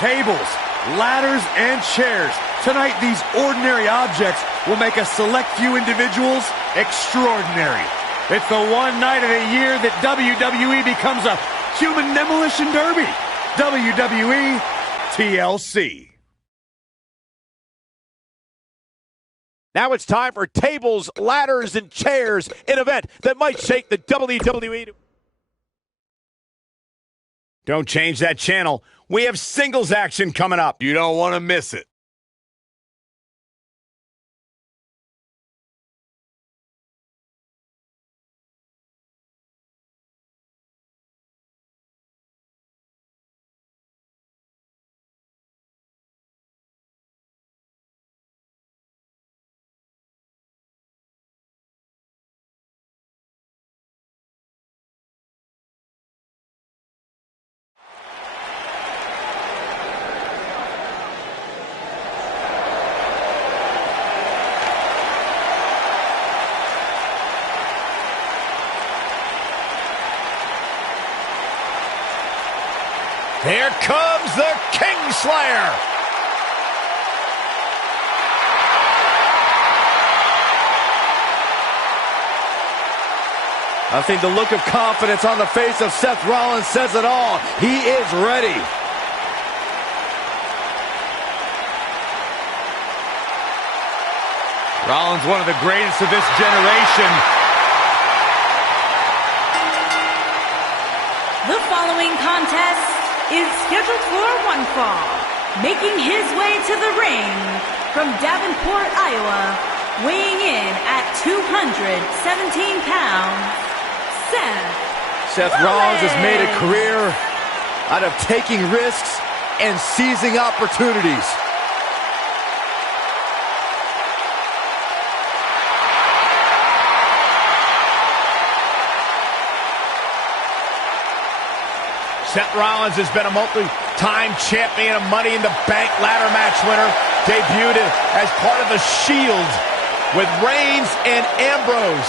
tables, ladders, and chairs. Tonight, these ordinary objects will make a select few individuals extraordinary. It's the one night of the year that WWE becomes a human demolition derby. WWE TLC. Now it's time for tables, ladders, and chairs, an event that might shake the WWE. Don't change that channel. We have singles action coming up. You don't want to miss it. Here comes the Kingslayer. I think the look of confidence on the face of Seth Rollins says it all. He is ready. Rollins, one of the greatest of this generation. The following contest is scheduled for one fall. Making his way to the ring from Davenport, Iowa, weighing in at 217 pounds, Seth Rollins has made a career out of taking risks and seizing opportunities. Seth Rollins has been a multi-time champion, a Money in the Bank ladder match winner, debuted as part of the Shield with Reigns and Ambrose.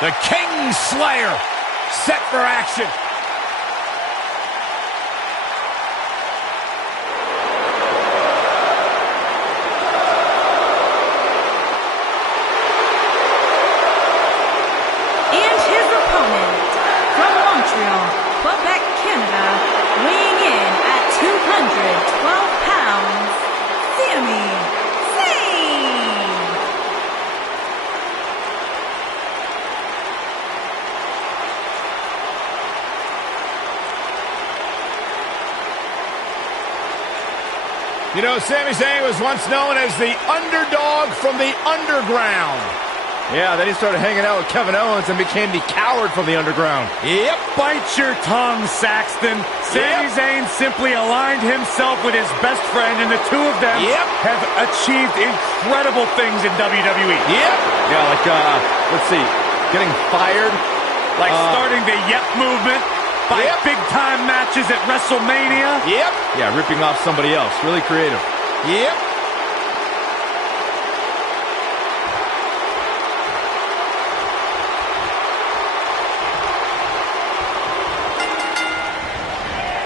The Kingslayer set for action. weighing in at 212 pounds, Sami Zayn. You know, Sami Zayn was once known as the underdog from the underground. Yeah, then he started hanging out with Kevin Owens and became the coward from the underground. Yep, bite your tongue, Saxton. Sami Zayn simply aligned himself with his best friend, and the two of them have achieved incredible things in WWE. Yeah, like, let's see, getting fired. Like starting the Yep movement by big-time matches at WrestleMania. Yeah, ripping off somebody else. Really creative.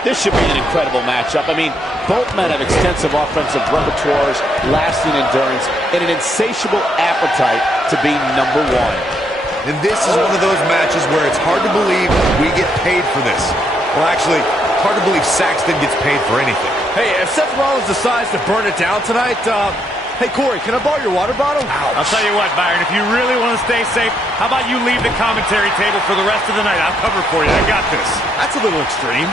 This should be an incredible matchup. I mean, both men have extensive offensive repertoires, lasting endurance, and an insatiable appetite to be number one. And this is one of those matches where it's hard to believe we get paid for this. Well, actually, hard to believe Saxton gets paid for anything. Hey, if Seth Rollins decides to burn it down tonight, hey, Corey, can I borrow your water bottle? Ouch. I'll tell you what, Byron, if you really want to stay safe, how about you leave the commentary table for the rest of the night? I'll cover for you. I got this. That's a little extreme.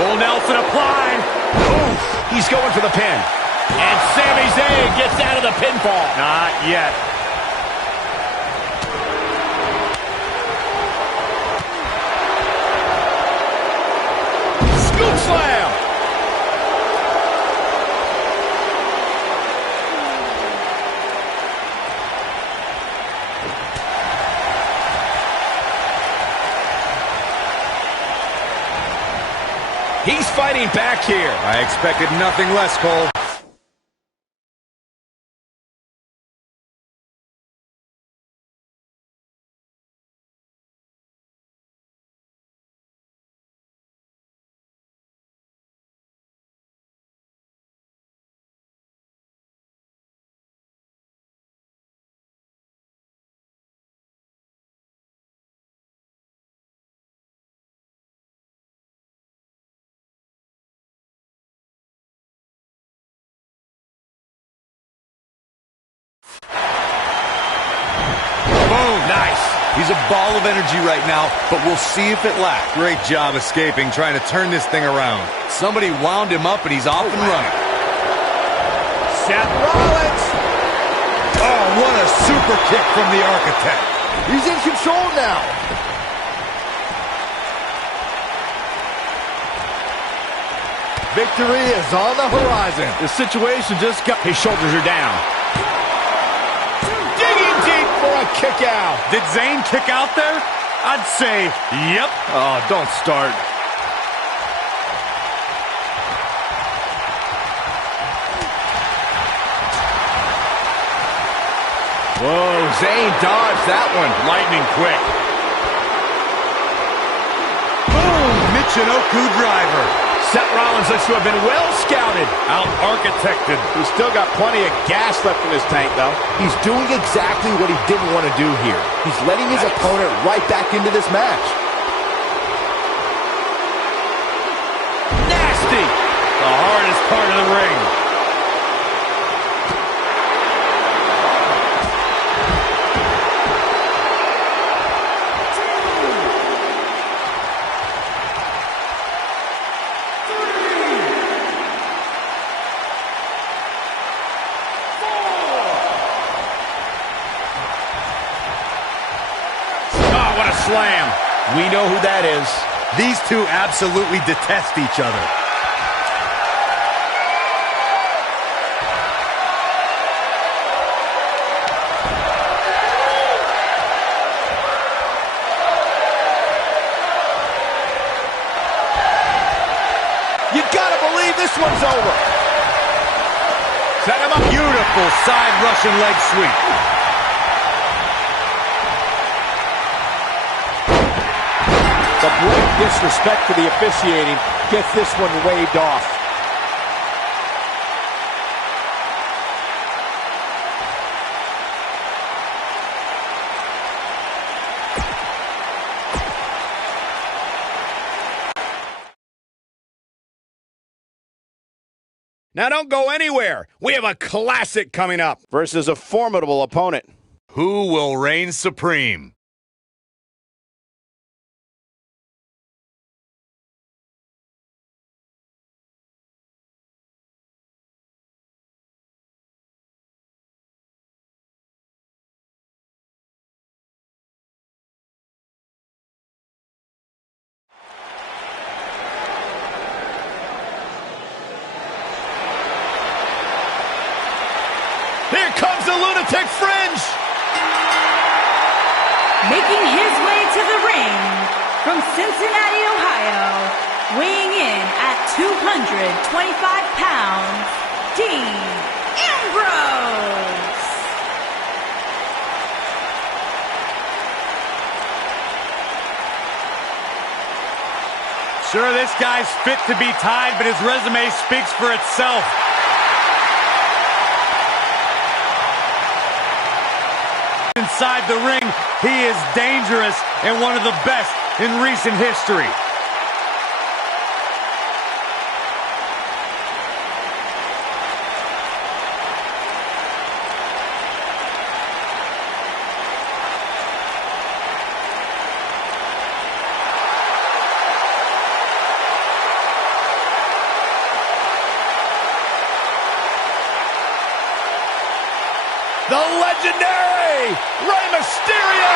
Full Nelson applied. Oof, he's going for the pin. And Sami Zayn gets out of the pinfall. Not yet. fighting back here. I expected nothing less, Cole. Boom, nice. He's a ball of energy right now, but we'll see if it lasts. Great job escaping, trying to turn this thing around. Somebody wound him up, and he's off and running. Seth Rollins. Oh, what a super kick from the Architect. He's in control now. Victory is on the horizon. The situation just got... His shoulders are down. Digging deep for a kick out. Did Zayn kick out there? I'd say, yep. Oh, don't start. Whoa, Zayn dodged that one. Lightning quick. Boom! Michinoku driver. Seth Rollins looks to have been well scouted. Out-architected. He's still got plenty of gas left in his tank, though. He's doing exactly what he didn't want to do here. He's letting his opponent right back into this match. Nasty. The hardest part of the ring. Slam. We know who that is. These two absolutely detest each other. You gotta believe this one's over. Set him up. Beautiful side Russian leg sweep. The blatant disrespect for the officiating gets this one waved off. Now don't go anywhere. We have a classic coming up versus a formidable opponent. Who will reign supreme? Here comes the Lunatic Fringe! Making his way to the ring from Cincinnati, Ohio, weighing in at 225 pounds, Dean Ambrose. Sure, this guy's fit to be tied, but his resume speaks for itself. Inside the ring, he is dangerous and one of the best in recent history. The legendary Rey Mysterio!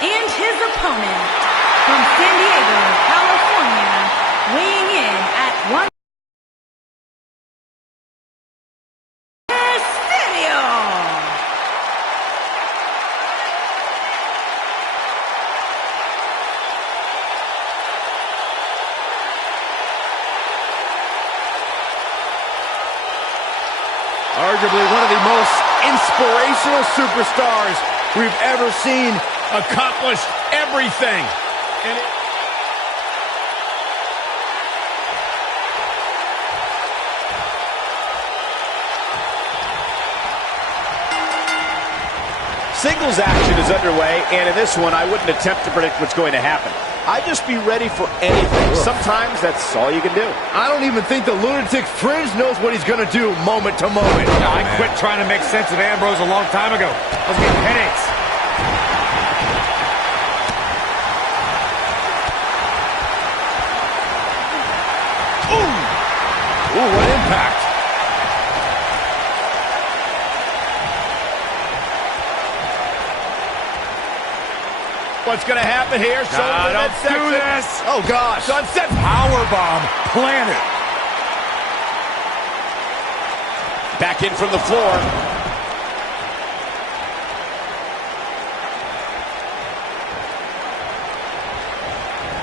And his opponent from San Diego, California, weighing in at 1 Mysterio. arguably one of the most inspirational superstars we've ever seen. Accomplished everything. And singles action is underway, and in this one, I wouldn't attempt to predict what's going to happen. I'd just be ready for anything. Sometimes that's all you can do. I don't even think the Lunatic Fringe knows what he's going to do moment to moment. I quit trying to make sense of Ambrose a long time ago. I was getting headaches. Ooh, what impact. What's going to happen here? Don't do this. Oh, gosh. Sunset Powerbomb planted. back in from the floor.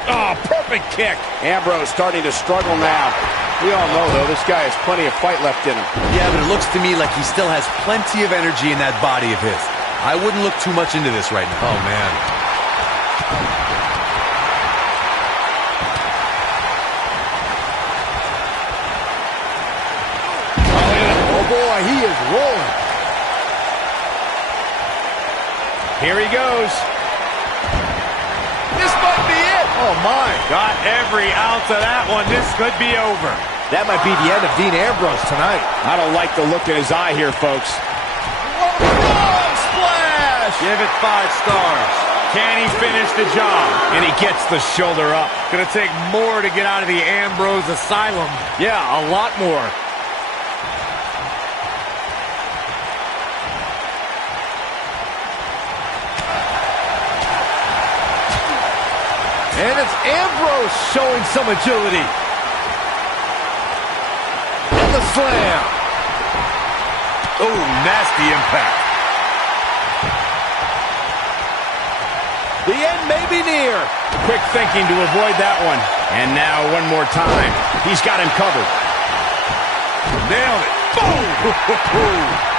Oh, perfect kick. Ambrose starting to struggle now. We all know, though, this guy has plenty of fight left in him. Yeah, but it looks to me like he still has plenty of energy in that body of his. I wouldn't look too much into this right now. Oh, man. Oh, boy, he is rolling. Here he goes. This might be it. Oh, my. Got every ounce of that one. This could be over. That might be the end of Dean Ambrose tonight. I don't like the look in his eye here, folks. Frog splash! Give it 5 stars. Can he finish the job? And he gets the shoulder up. Gonna take more to get out of the Ambrose asylum. Yeah, a lot more. And it's Ambrose showing some agility. And the slam. Oh, nasty impact. The end may be near. Quick thinking to avoid that one. And now one more time. He's got him covered. Nailed it. Boom!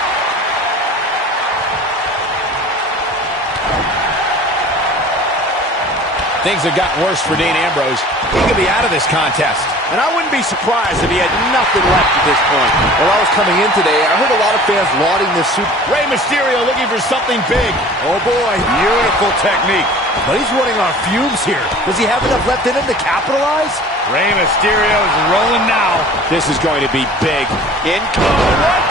Things have gotten worse for Dean Ambrose. He could be out of this contest. And I wouldn't be surprised if he had nothing left at this point. While I was coming in today, I heard a lot of fans lauding this super. Rey Mysterio looking for something big. Oh, boy. Beautiful technique. But he's running on fumes here. Does he have enough left in him to capitalize? Rey Mysterio is rolling now. This is going to be big. Right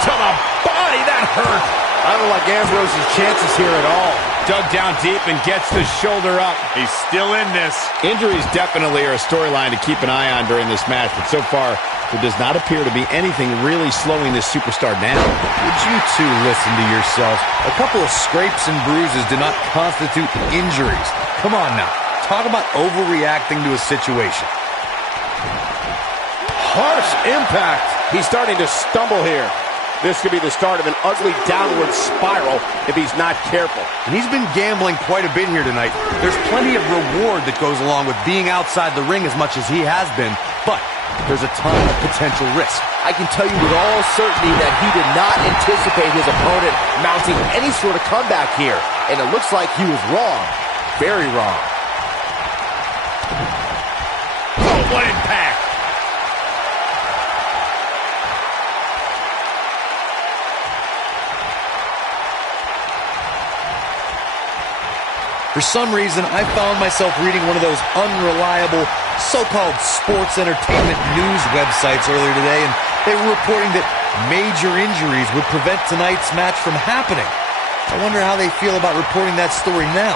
to the body. That hurt. I don't like Ambrose's chances here at all. Dug down deep and gets the shoulder up. He's still in this. Injuries definitely are a storyline to keep an eye on during this match, but so far, there does not appear to be anything really slowing this superstar down. Would you two listen to yourself? A couple of scrapes and bruises do not constitute injuries. Come on now. Talk about overreacting to a situation. Harsh impact. He's starting to stumble here. This could be the start of an ugly downward spiral if he's not careful. And he's been gambling quite a bit here tonight. There's plenty of reward that goes along with being outside the ring as much as he has been, but there's a ton of potential risk. I can tell you with all certainty that he did not anticipate his opponent mounting any sort of comeback here. And it looks like he was wrong. Very wrong. Oh, what impact! For some reason, I found myself reading one of those unreliable so-called sports entertainment news websites earlier today, and they were reporting that major injuries would prevent tonight's match from happening. I wonder how they feel about reporting that story now.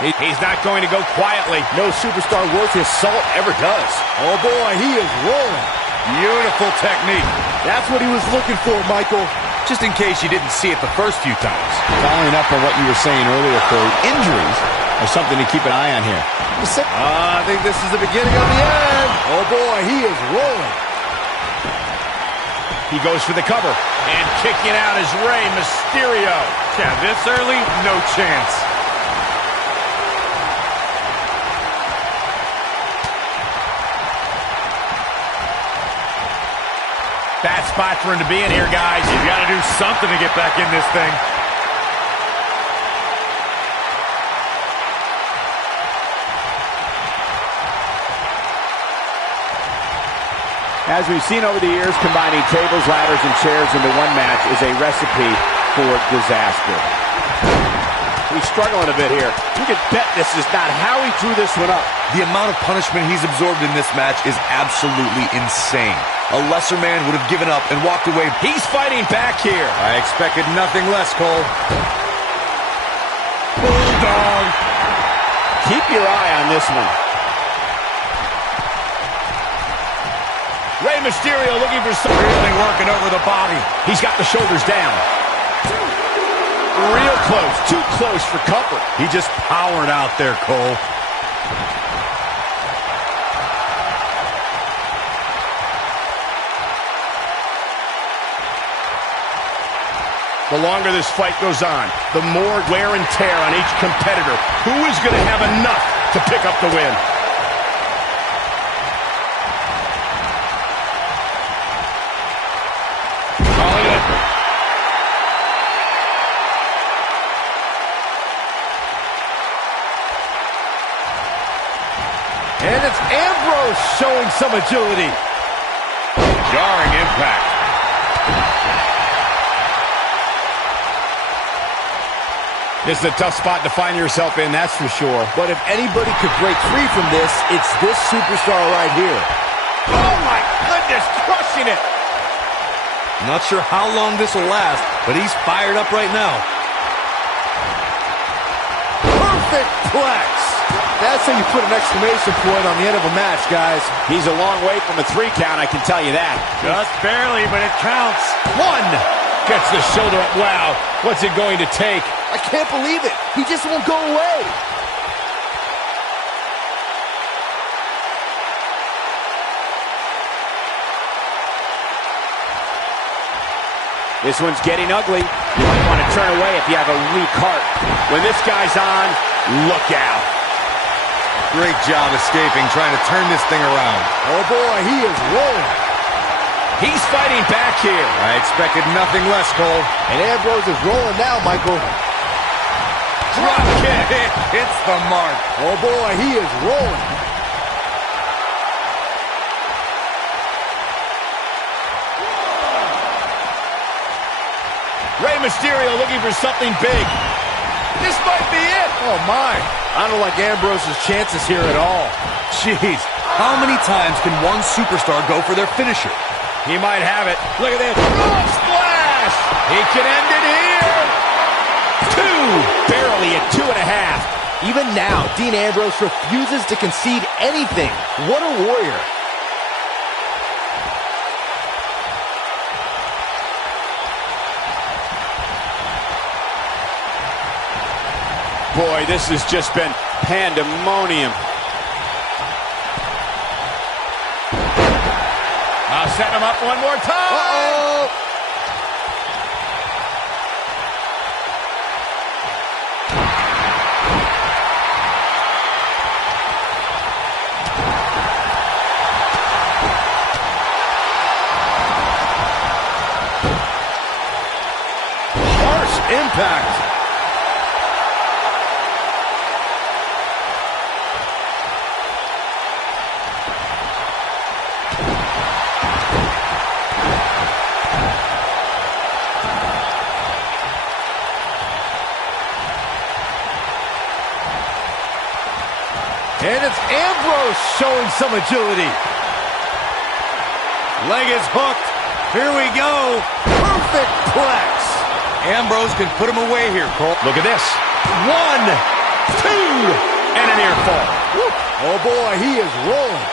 He's not going to go quietly. No superstar worth his salt ever does. Oh, boy, he is rolling. Beautiful technique. That's what he was looking for, Michael. Just in case you didn't see it the first few times. Following up on what you were saying earlier, Corey, injuries are something to keep an eye on here. I think this is the beginning of the end. Oh, boy, he is rolling. He goes for the cover. And kicking out is Rey Mysterio. Yeah, this early, no chance. Bad spot for him to be in here, guys. He's got to do something to get back in this thing. As we've seen over the years, combining tables, ladders, and chairs into one match is a recipe for disaster. He's struggling a bit here. You can bet this is not how he drew this one up. The amount of punishment he's absorbed in this match is absolutely insane. A lesser man would have given up and walked away. He's fighting back here. I expected nothing less, Cole. Bulldog. Keep your eye on this one. Rey Mysterio looking for something. Really working over the body. He's got the shoulders down. Real close. Too close for comfort. He just powered out there, Cole. The longer this fight goes on, the more wear and tear on each competitor. Who is going to have enough to pick up the win? And it's Ambrose showing some agility. Jarring impact. This is a tough spot to find yourself in, that's for sure. But if anybody could break free from this, it's this superstar right here. Oh my goodness, crushing it. Not sure how long this will last, but he's fired up right now. Perfect plex. That's how you put an exclamation point on the end of a match, guys. He's a long way from a 3 count, I can tell you that. Just barely, but it counts. 1. Gets the shoulder up. Wow, what's it going to take? I can't believe it. He just won't go away. This one's getting ugly. You might want to turn away if you have a weak heart. When this guy's on, look out. Great job escaping, trying to turn this thing around. Oh boy, he is rolling. He's fighting back here. I expected nothing less, Cole. And Ambrose is rolling now, Michael. Drop kick. It hits the mark. Oh boy, he is rolling. Rey Mysterio looking for something big. This might be it. Oh my. I don't like Ambrose's chances here at all. Jeez, how many times can one superstar go for their finisher? He might have it. Look at this. Oh, splash! He can end it here. 2. Barely at 2.5. Even now, Dean Ambrose refuses to concede anything. What a warrior. Boy, this has just been pandemonium. I'll set him up one more time. Uh-oh. Harsh impact. And it's Ambrose showing some agility. Leg is hooked. Here we go. Perfect plex. Ambrose can put him away here, Cole. Look at this. 1, 2, and a near fall. Woo. Oh boy, he is rolling.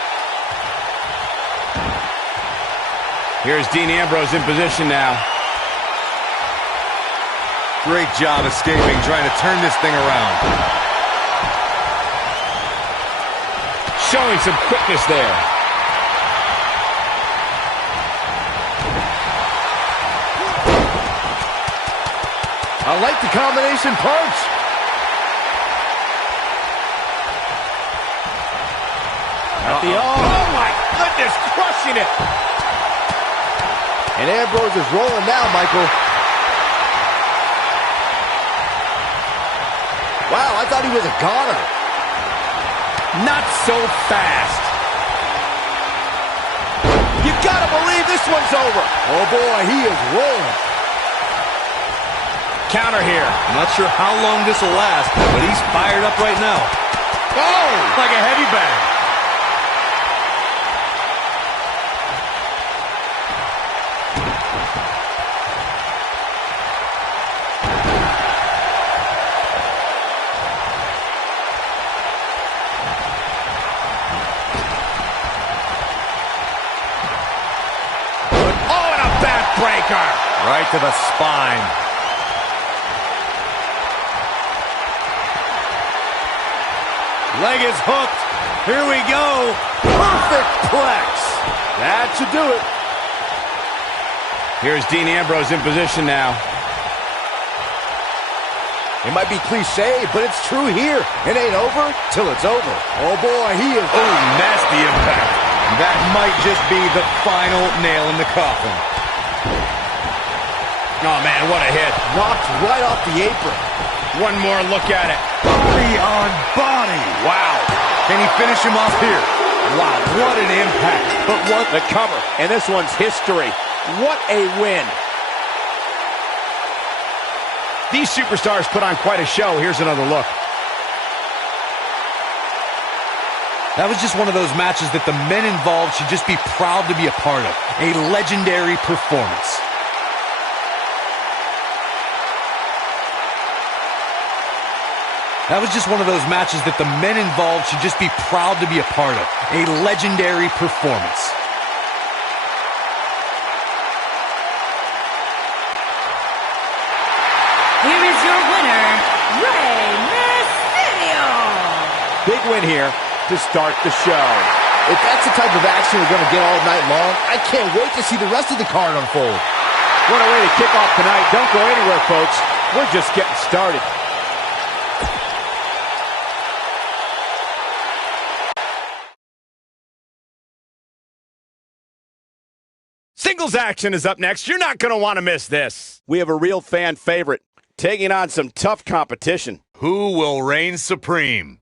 Here's Dean Ambrose in position now. Great job escaping, trying to turn this thing around. Showing some quickness there. I like the combination punch. At the arm. Oh my goodness, crushing it. And Ambrose is rolling now, Michael. Wow, I thought he was a goner. Not so fast. You gotta believe this one's over. Oh boy, he is rolling. Counter here. I'm not sure how long this will last, but he's fired up right now. Oh! Like a heavy bag. Oh, and a backbreaker. Right to the spine. Leg is hooked. Here we go. Perfect plex. That should do it. Here's Dean Ambrose in position now. It might be cliche, but it's true here. It ain't over till it's over. Oh boy, he is... Oh, nasty impact. That might just be the final nail in the coffin. Oh, man, what a hit. knocked right off the apron. One more look at it. Body on body. Wow. Can he finish him off here? Wow, what an impact. But what? The cover. And this one's history. What a win. These superstars put on quite a show. Here's another look. That was just one of those matches that the men involved should just be proud to be a part of. A legendary performance. That was just one of those matches that the men involved should just be proud to be a part of. A legendary performance. Here is your winner, Rey Mysterio. Big win here to start the show. If that's the type of action we're going to get all night long, I can't wait to see the rest of the card unfold. What a way to kick off tonight. Don't go anywhere, folks. We're just getting started. Singles action is up next. You're not going to want to miss this. We have a real fan favorite taking on some tough competition. Who will reign supreme?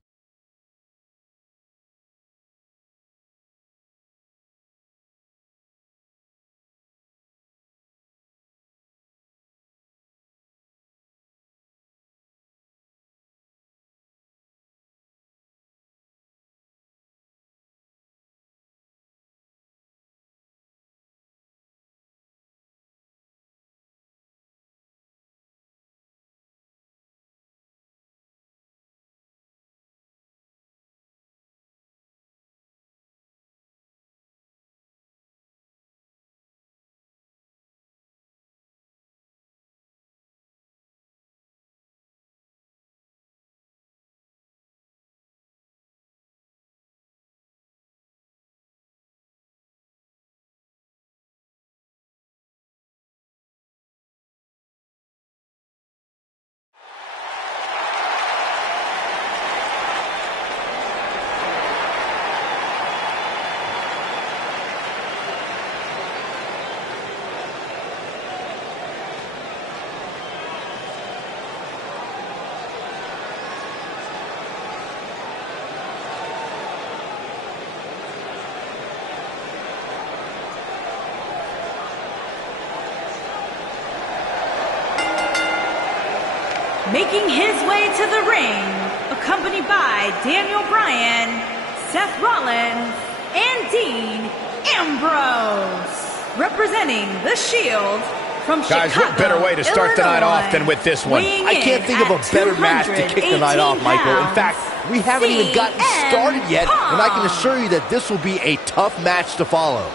Making his way to the ring, accompanied by Daniel Bryan, Seth Rollins, and Dean Ambrose. Representing the Shield from Guys, Chicago, what better way to start the night off than with this one? Weighing I can't in think of a at better match to kick the night off, Michael. In fact, we haven't even gotten CM started yet, and I can Punk. assure you that this will be a tough match to follow.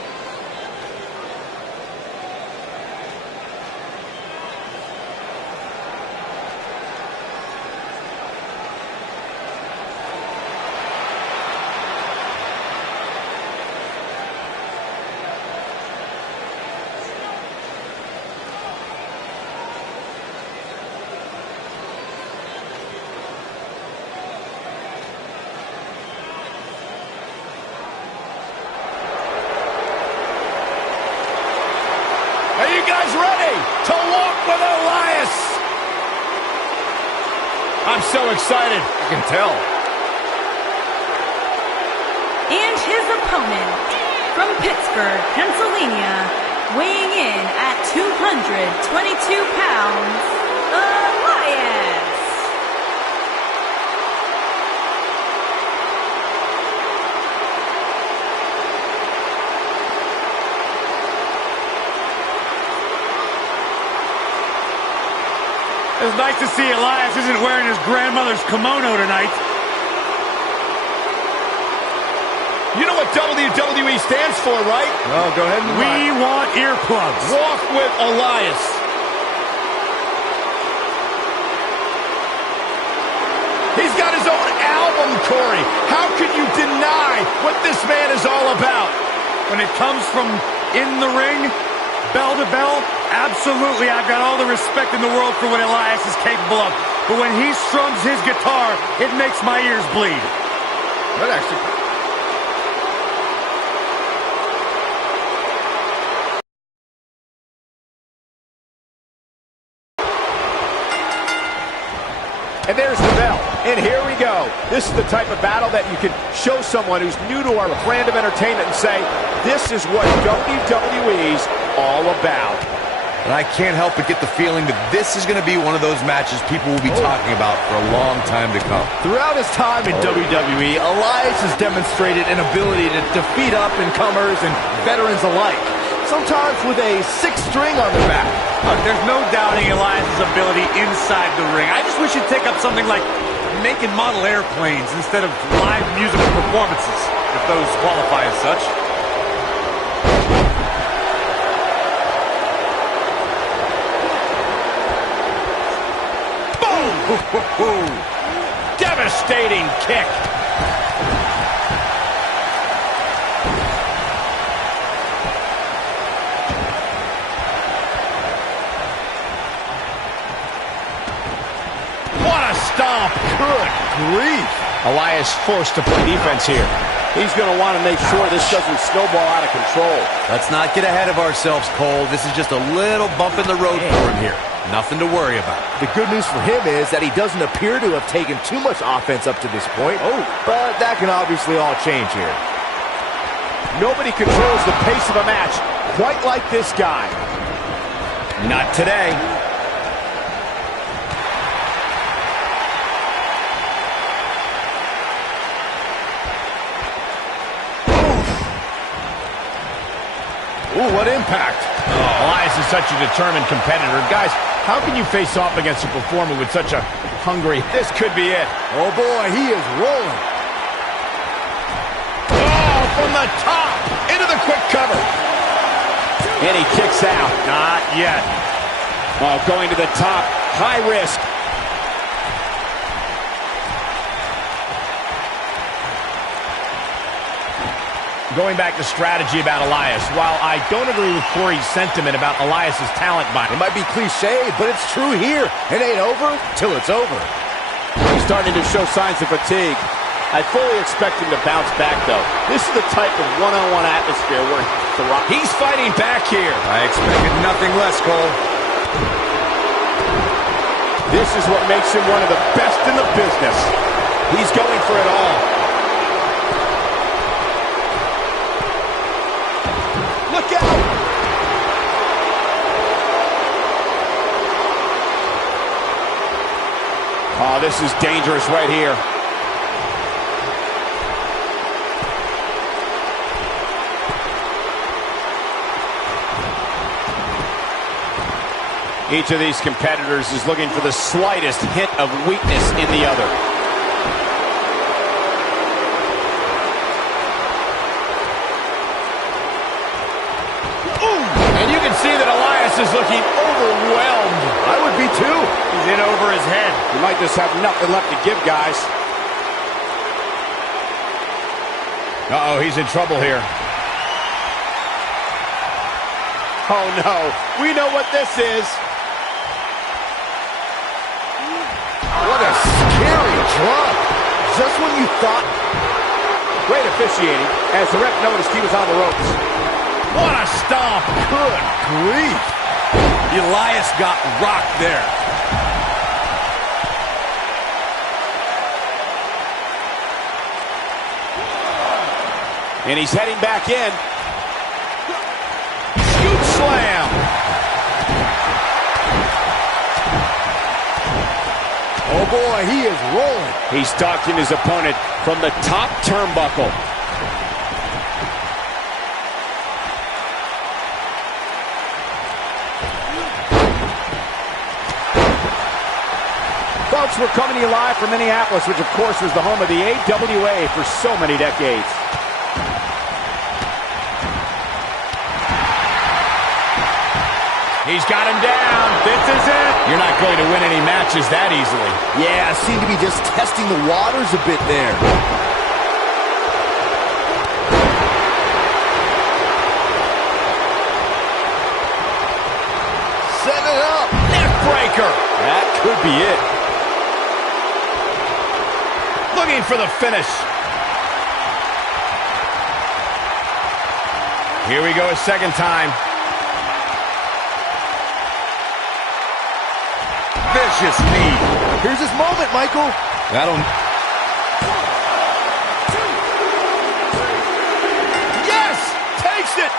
ready to walk with Elias. I'm so excited. I can tell. And his opponent, from Pittsburgh, Pennsylvania, weighing in at 222 pounds, Elias. It's nice to see Elias isn't wearing his grandmother's kimono tonight. You know what WWE stands for, right? Oh, go ahead and We want earplugs. Walk with Elias. He's got his own album, Corey. How can you deny what this man is all about? When it comes from in the ring, bell to bell, absolutely, I've got all the respect in the world for what Elias is capable of. But when he strums his guitar, it makes my ears bleed. That actually... And there's the bell. And here we go. This is the type of battle that you can show someone who's new to our brand of entertainment and say, this is what WWE's all about. And I can't help but get the feeling that this is going to be one of those matches people will be talking about for a long time to come. Throughout his time in WWE, Elias has demonstrated an ability to defeat up-and-comers and veterans alike, sometimes with a sixth string on the back. Look, there's no doubting Elias' ability inside the ring. I just wish he'd take up something like making model airplanes instead of live musical performances, if those qualify as such. Boom! Devastating kick. Stomp. Good grief. Elias forced to play defense here. He's going to want to make sure this doesn't snowball out of control. Let's not get ahead of ourselves, Cole. This is just a little bump in the road for him here. Nothing to worry about. The good news for him is that he doesn't appear to have taken too much offense up to this point. But that can obviously all change here. Nobody controls the pace of a match quite like this guy. Not today. Ooh, what impact. Elias is such a determined competitor. Guys, how can you face off against a performer with such a hungry... This could be it. Oh, boy, he is rolling. Oh, from the top. Into the quick cover. And he kicks out. Not yet. Oh, going to the top. High risk. Going back to strategy about Elias, while I don't agree with Corey's sentiment about Elias' talent, it might be cliche, but it's true here. It ain't over till it's over. He's starting to show signs of fatigue. I fully expect him to bounce back, though. This is the type of one-on-one atmosphere where he's fighting back here. I expected nothing less, Cole. This is what makes him one of the best in the business. He's going for it all. Look out! Oh, this is dangerous right here. Each of these competitors is looking for the slightest hint of weakness in the other. And you can see that Elias is looking overwhelmed. I would be too. He's in over his head. He might just have nothing left to give, guys. Uh-oh, he's in trouble here. Oh, no. We know what this is. What a scary drop. Just when you thought... Great officiating, as the ref noticed he was on the ropes. What a stomp. Good grief. Elias got rocked there. And he's heading back in. Scoop slam. Oh boy, he is rolling. He's stalking his opponent from the top turnbuckle. Folks, we're coming to you live from Minneapolis, which of course was the home of the AWA for so many decades. He's got him down. This is it. You're not going to win any matches that easily. Yeah, seem to be just testing the waters a bit there. Set it up. Neck breaker. That could be it. Looking for the finish. Here we go a second time. Vicious knee. Here's his moment, Michael. Yes! Takes it!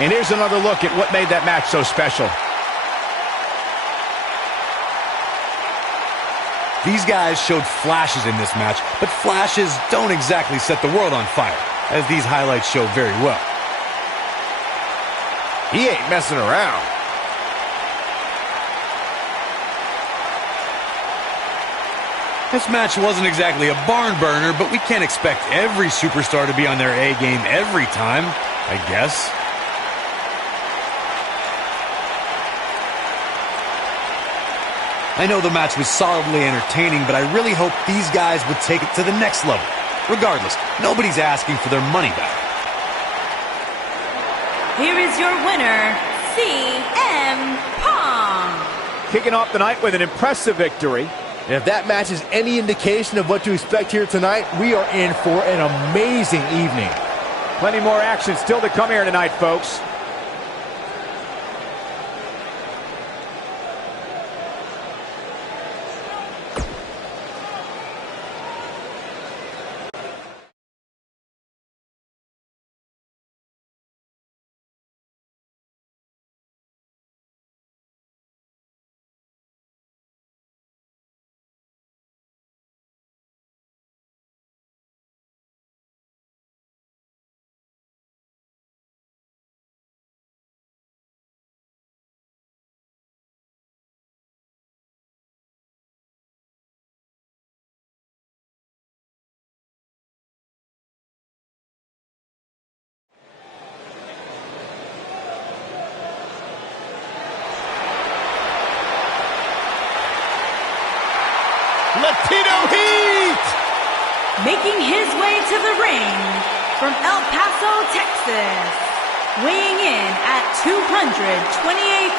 And here's another look at what made that match so special. These guys showed flashes in this match, but flashes don't exactly set the world on fire, as these highlights show very well. He ain't messing around. This match wasn't exactly a barn burner, but we can't expect every superstar to be on their A game every time, I guess. I know the match was solidly entertaining, but I really hope these guys would take it to the next level. Regardless, nobody's asking for their money back. Here is your winner, CM Punk. Kicking off the night with an impressive victory. And if that match is any indication of what to expect here tonight, we are in for an amazing evening. Plenty more action still to come here tonight, folks. Latino Heat! Making his way to the ring from El Paso, Texas, weighing in at 228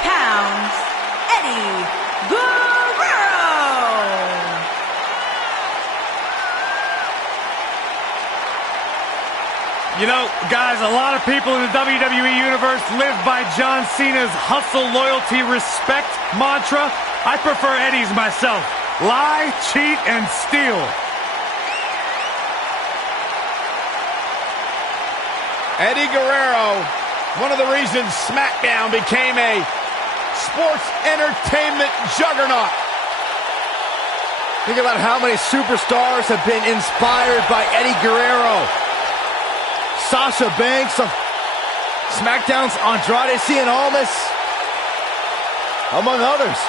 pounds, Eddie Guerrero! You know, guys, a lot of people in the WWE Universe live by John Cena's hustle, loyalty, respect mantra. I prefer Eddie's myself. Lie, cheat, and steal. Eddie Guerrero, one of the reasons SmackDown became a sports entertainment juggernaut. Think about how many superstars have been inspired by Eddie Guerrero. Sasha Banks, SmackDown's Andrade Cien Almas, among others.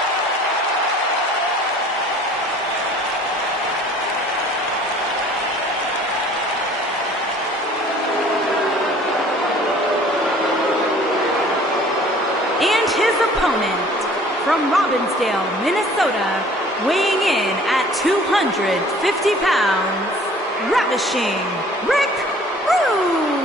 Opponent from Robbinsdale, Minnesota, weighing in at 250 pounds, Ravishing Rick Rude.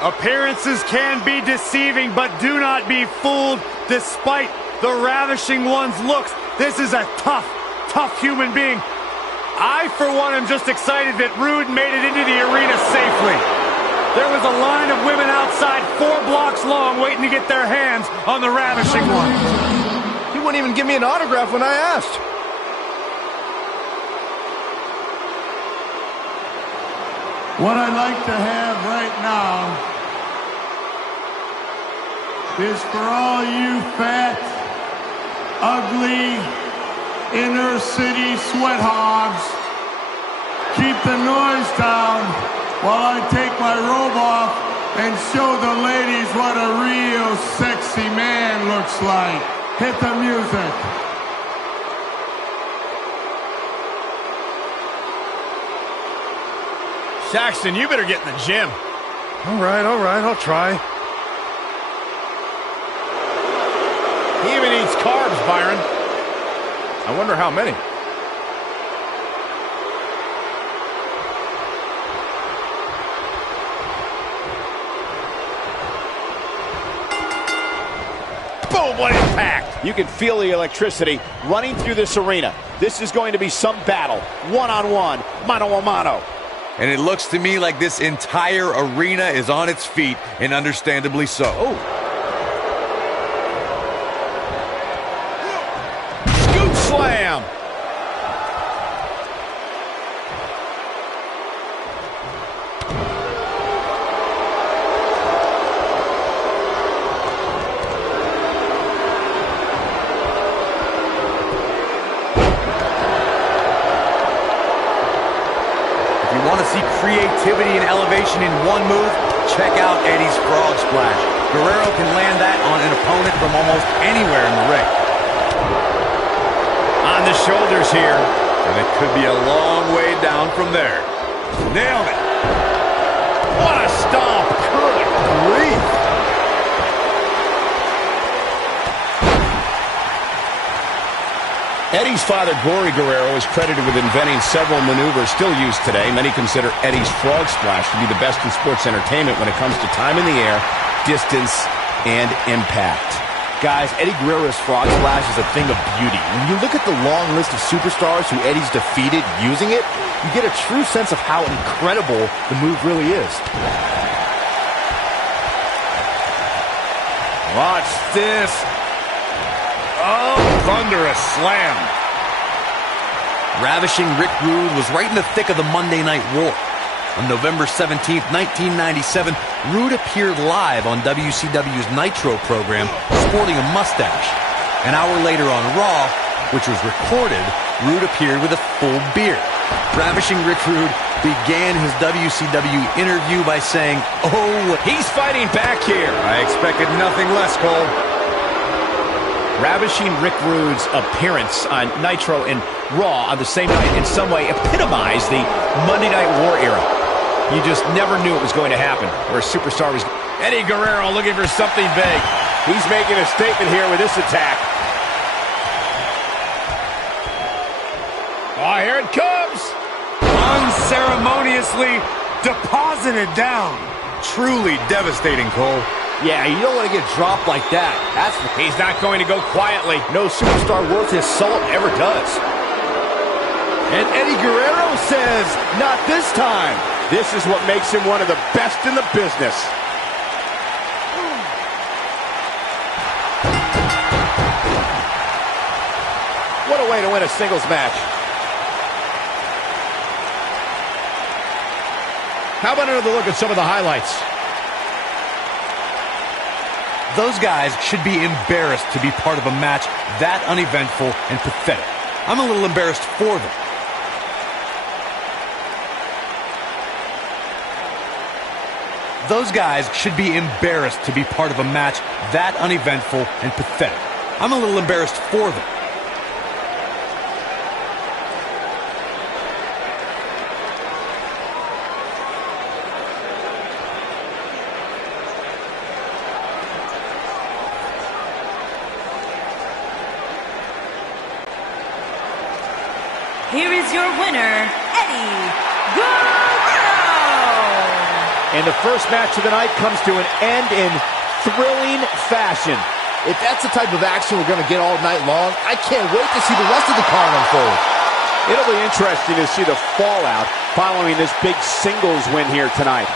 Appearances can be deceiving, but do not be fooled despite the ravishing one's looks. This is a tough, tough human being. I, for one, am just excited that Rude made it into the arena safely. There was a line of women outside 4 blocks long waiting to get their hands on the ravishing one. He wouldn't even give me an autograph when I asked. What I'd like to have right now is for all you fat, ugly, inner city sweat hogs, keep the noise down while I take my robe off and show the ladies what a real sexy man looks like. Hit the music. Saxton, you better get in the gym. All right, I'll try. He even eats carbs, Byron. I wonder how many. Boom, what impact! You can feel the electricity running through this arena. This is going to be some battle. One-on-one, mano-a-mano. And it looks to me like this entire arena is on its feet, and understandably so. Oh. Scoop slam! Creativity and elevation in one move, check out Eddie's Frog Splash. Guerrero can land that on an opponent from almost anywhere in the ring. On the shoulders here. And it could be a long way down from there. Nailed it. What a stomp. Good grief. Eddie's father, Gory Guerrero, is credited with inventing several maneuvers still used today. Many consider Eddie's Frog Splash to be the best in sports entertainment when it comes to time in the air, distance, and impact. Guys, Eddie Guerrero's Frog Splash is a thing of beauty. When you look at the long list of superstars who Eddie's defeated using it, you get a true sense of how incredible the move really is. Watch this. Oh, thunderous slam. Ravishing Rick Rude was right in the thick of the Monday Night War. On November 17th, 1997, Rude appeared live on WCW's Nitro program sporting a mustache. An hour later on Raw, which was recorded, Rude appeared with a full beard. Ravishing Rick Rude began his WCW interview by saying, "Oh, he's fighting back here." I expected nothing less, Cole. Ravishing Rick Rude's appearance on Nitro and Raw on the same night in some way epitomized the Monday Night War era. You just never knew it was going to happen, where a superstar was... Eddie Guerrero looking for something big. He's making a statement here with this attack. Oh, here it comes. Unceremoniously deposited down. Truly devastating, Cole. Yeah, you don't want to get dropped like that. He's not going to go quietly. No superstar worth his salt ever does. And Eddie Guerrero says, not this time. This is what makes him one of the best in the business. What a way to win a singles match. How about another look at some of the highlights? Those guys should be embarrassed to be part of a match that uneventful and pathetic. I'm a little embarrassed for them. Those guys should be embarrassed to be part of a match that uneventful and pathetic. I'm a little embarrassed for them. Here is your winner, Eddie Guerrero. And the first match of the night comes to an end in thrilling fashion. If that's the type of action we're going to get all night long, I can't wait to see the rest of the card unfold. It'll be interesting to see the fallout following this big singles win here tonight.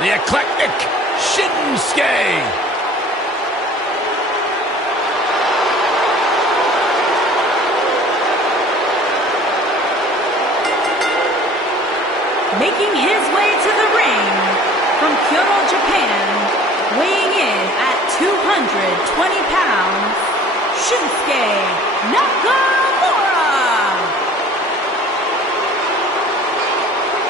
The eclectic Shinsuke. Making his way to the ring from Kyoto, Japan, weighing in at 220 pounds, Shinsuke Nakamura.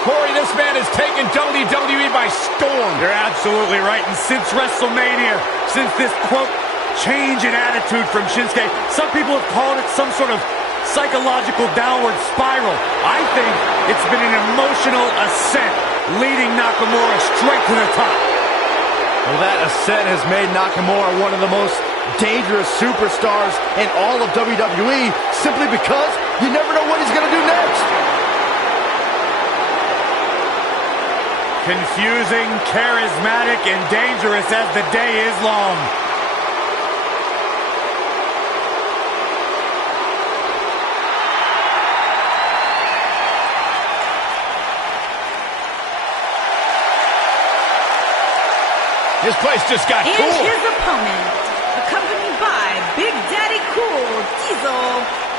Corey, this man has taken WWE by storm. You're absolutely right. And since WrestleMania, since this, quote, change in attitude from Shinsuke, some people have called it some sort of psychological downward spiral. I think it's been an emotional ascent, leading Nakamura straight to the top. Well, that ascent has made Nakamura one of the most dangerous superstars in all of WWE, simply because you never know what he's going to do next. Confusing, charismatic, and dangerous as the day is long. This place just got And cool. his opponent, accompanied by Big Daddy Cool Diesel,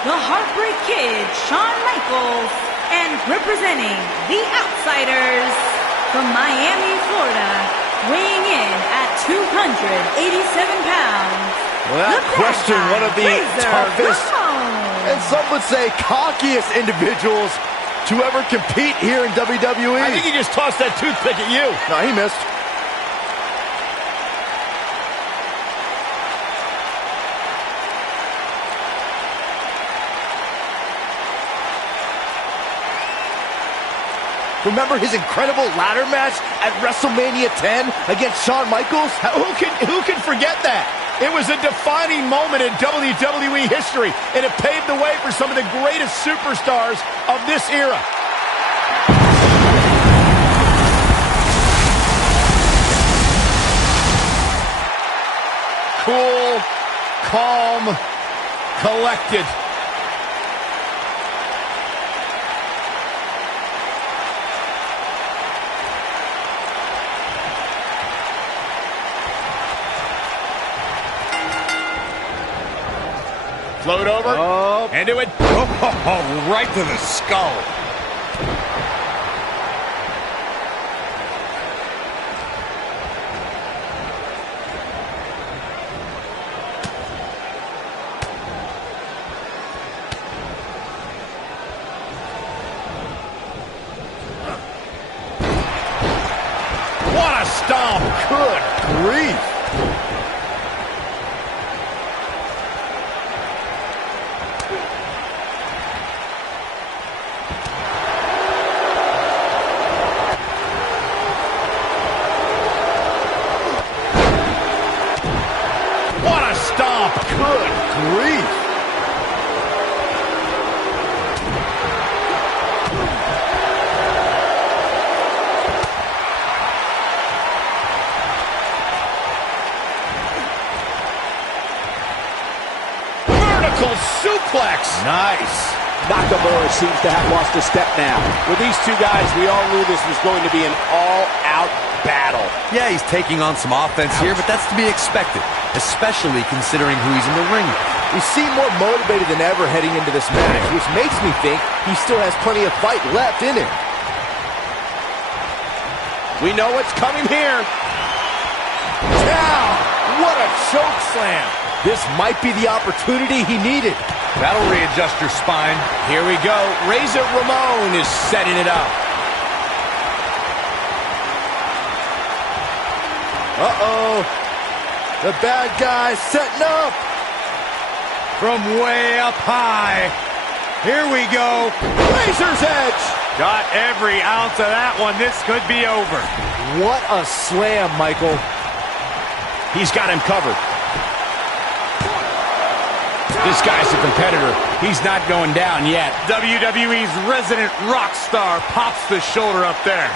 the Heartbreak Kid Shawn Michaels, and representing the Outsiders from Miami, Florida, weighing in at 287 pounds. Without question, one of the Razor toughest Ramon. and some would say cockiest individuals to ever compete here in WWE. I think he just tossed that toothpick at you. No, he missed. Remember his incredible ladder match at WrestleMania 10 against Shawn Michaels? Who can forget that? It was a defining moment in WWE history, and it paved the way for some of the greatest superstars of this era. Cool, calm, collected. Float over, and do it. Oh, right to the skull. What a stomp. Good grief. suplex. Nice. Nakamura seems to have lost a step now. With these two guys, we all knew this was going to be an all-out battle. Yeah, he's taking on some offense here, but that's to be expected, especially considering who he's in the ring with. He seemed more motivated than ever heading into this match, which makes me think he still has plenty of fight left in him. We know what's coming here. Down! What a choke slam! This might be the opportunity he needed. That'll readjust your spine. Here we go. Razor Ramon is setting it up. Uh-oh. The bad guy's setting up. From way up high. Here we go. Razor's edge. Got every ounce of that one. This could be over. What a slam, Michael. He's got him covered. This guy's a competitor. He's not going down yet. WWE's resident rock star pops the shoulder up there.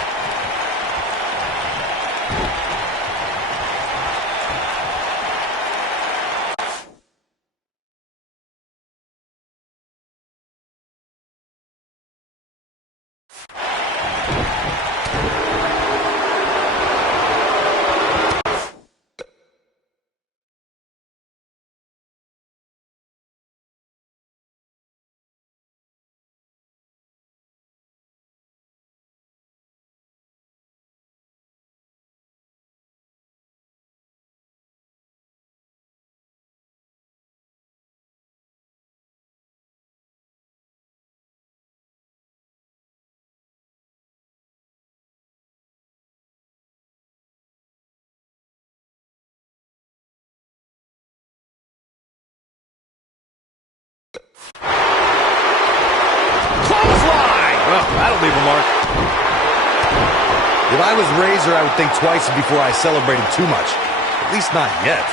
That'll leave a mark. If I was Razor, I would think twice before I celebrated too much. At least not yet.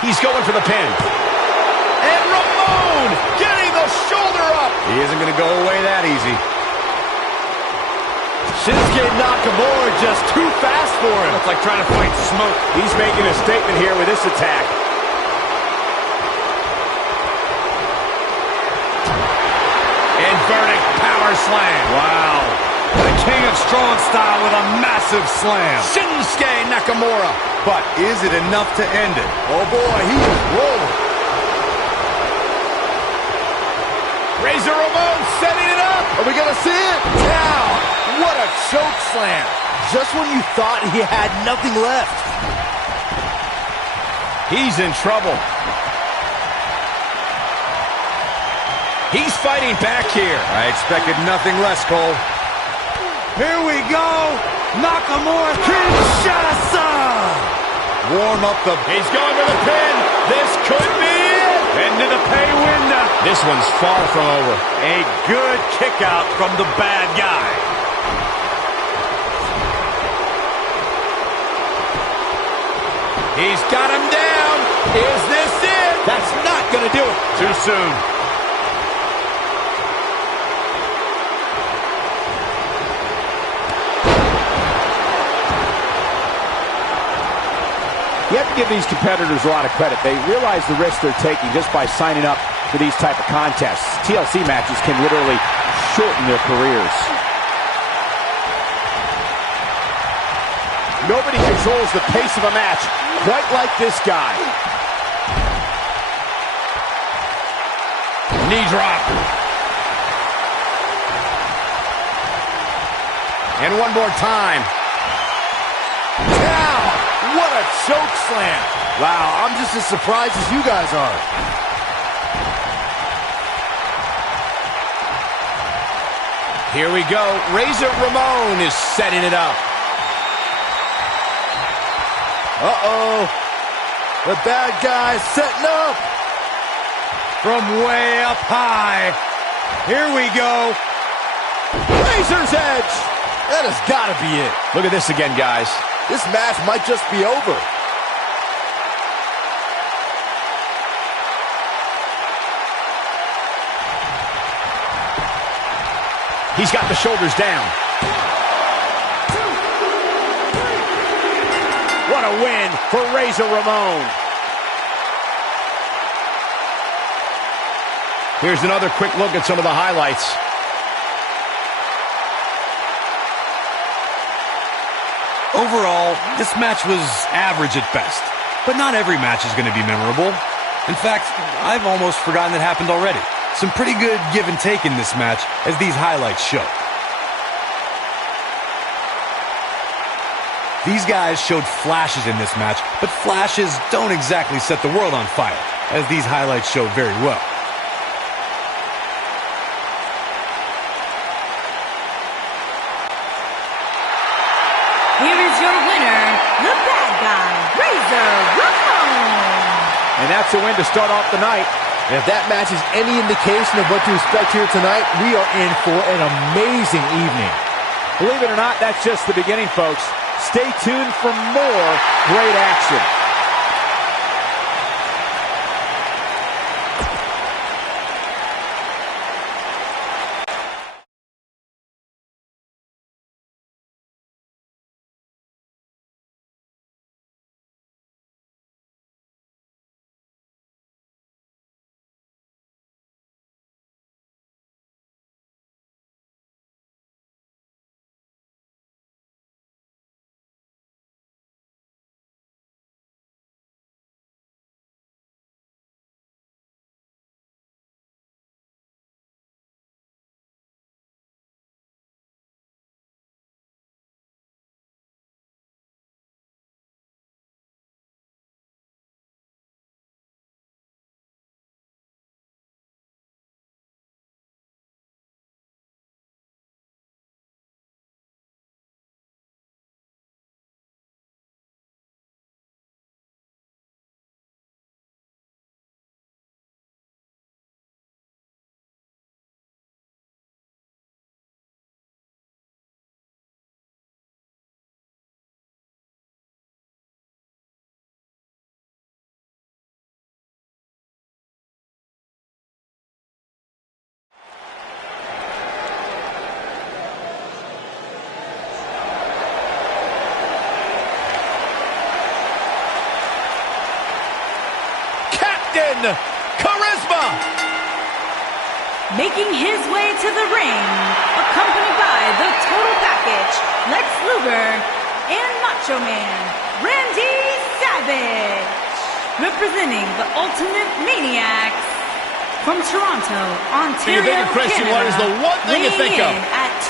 He's going for the pin. And Ramon getting the shoulder up. He isn't going to go away that easy. Shinsuke Nakamura just too fast for him. It's like trying to fight smoke. He's making a statement here with this attack. Inverted power slam. Wow. The king of strong style with a massive slam. Shinsuke Nakamura. But is it enough to end it? Oh boy, he is rolling. Razor Ramon setting it up. Are we going to see it? Down. What a choke slam. Just when you thought he had nothing left. He's in trouble. He's fighting back here. I expected nothing less, Cole. Here we go. Nakamura Kinshasa. Warm up the... He's going for the pin. This could be it. Into the pay window. This one's far from over. A good kick out from the bad guy. He's got him down. Is this it? That's not going to do it. Too soon. You have to give these competitors a lot of credit. They realize the risk they're taking just by signing up for these type of contests. TLC matches can literally shorten their careers. Nobody controls the pace of a match quite like this guy. Knee drop. And one more time. Down. What a choke slam. Wow, I'm just as surprised as you guys are. Here we go. Razor Ramon is setting it up. Uh-oh. The bad guy's setting up. From way up high. Here we go. Razor's edge. That has got to be it. Look at this again, guys. This match might just be over. He's got the shoulders down. What a win for Razor Ramon. Here's another quick look at some of the highlights. Overall, this match was average at best, but not every match is going to be memorable. In fact, I've almost forgotten it happened already. Some pretty good give and take in this match, as these highlights show. These guys showed flashes in this match, but flashes don't exactly set the world on fire, as these highlights show very well. Here is your winner, the bad guy, Razor Ramon. And that's a win to start off the night. And if that match is any indication of what to expect here tonight, we are in for an amazing evening. Believe it or not, that's just the beginning, folks. Stay tuned for more great action. Charisma! Making his way to the ring, accompanied by the Total Package, Lex Luger, and Macho Man, Randy Savage. Representing the Ultimate Maniacs from Toronto, Ontario, Christian, Canada. what is the one thing you think of?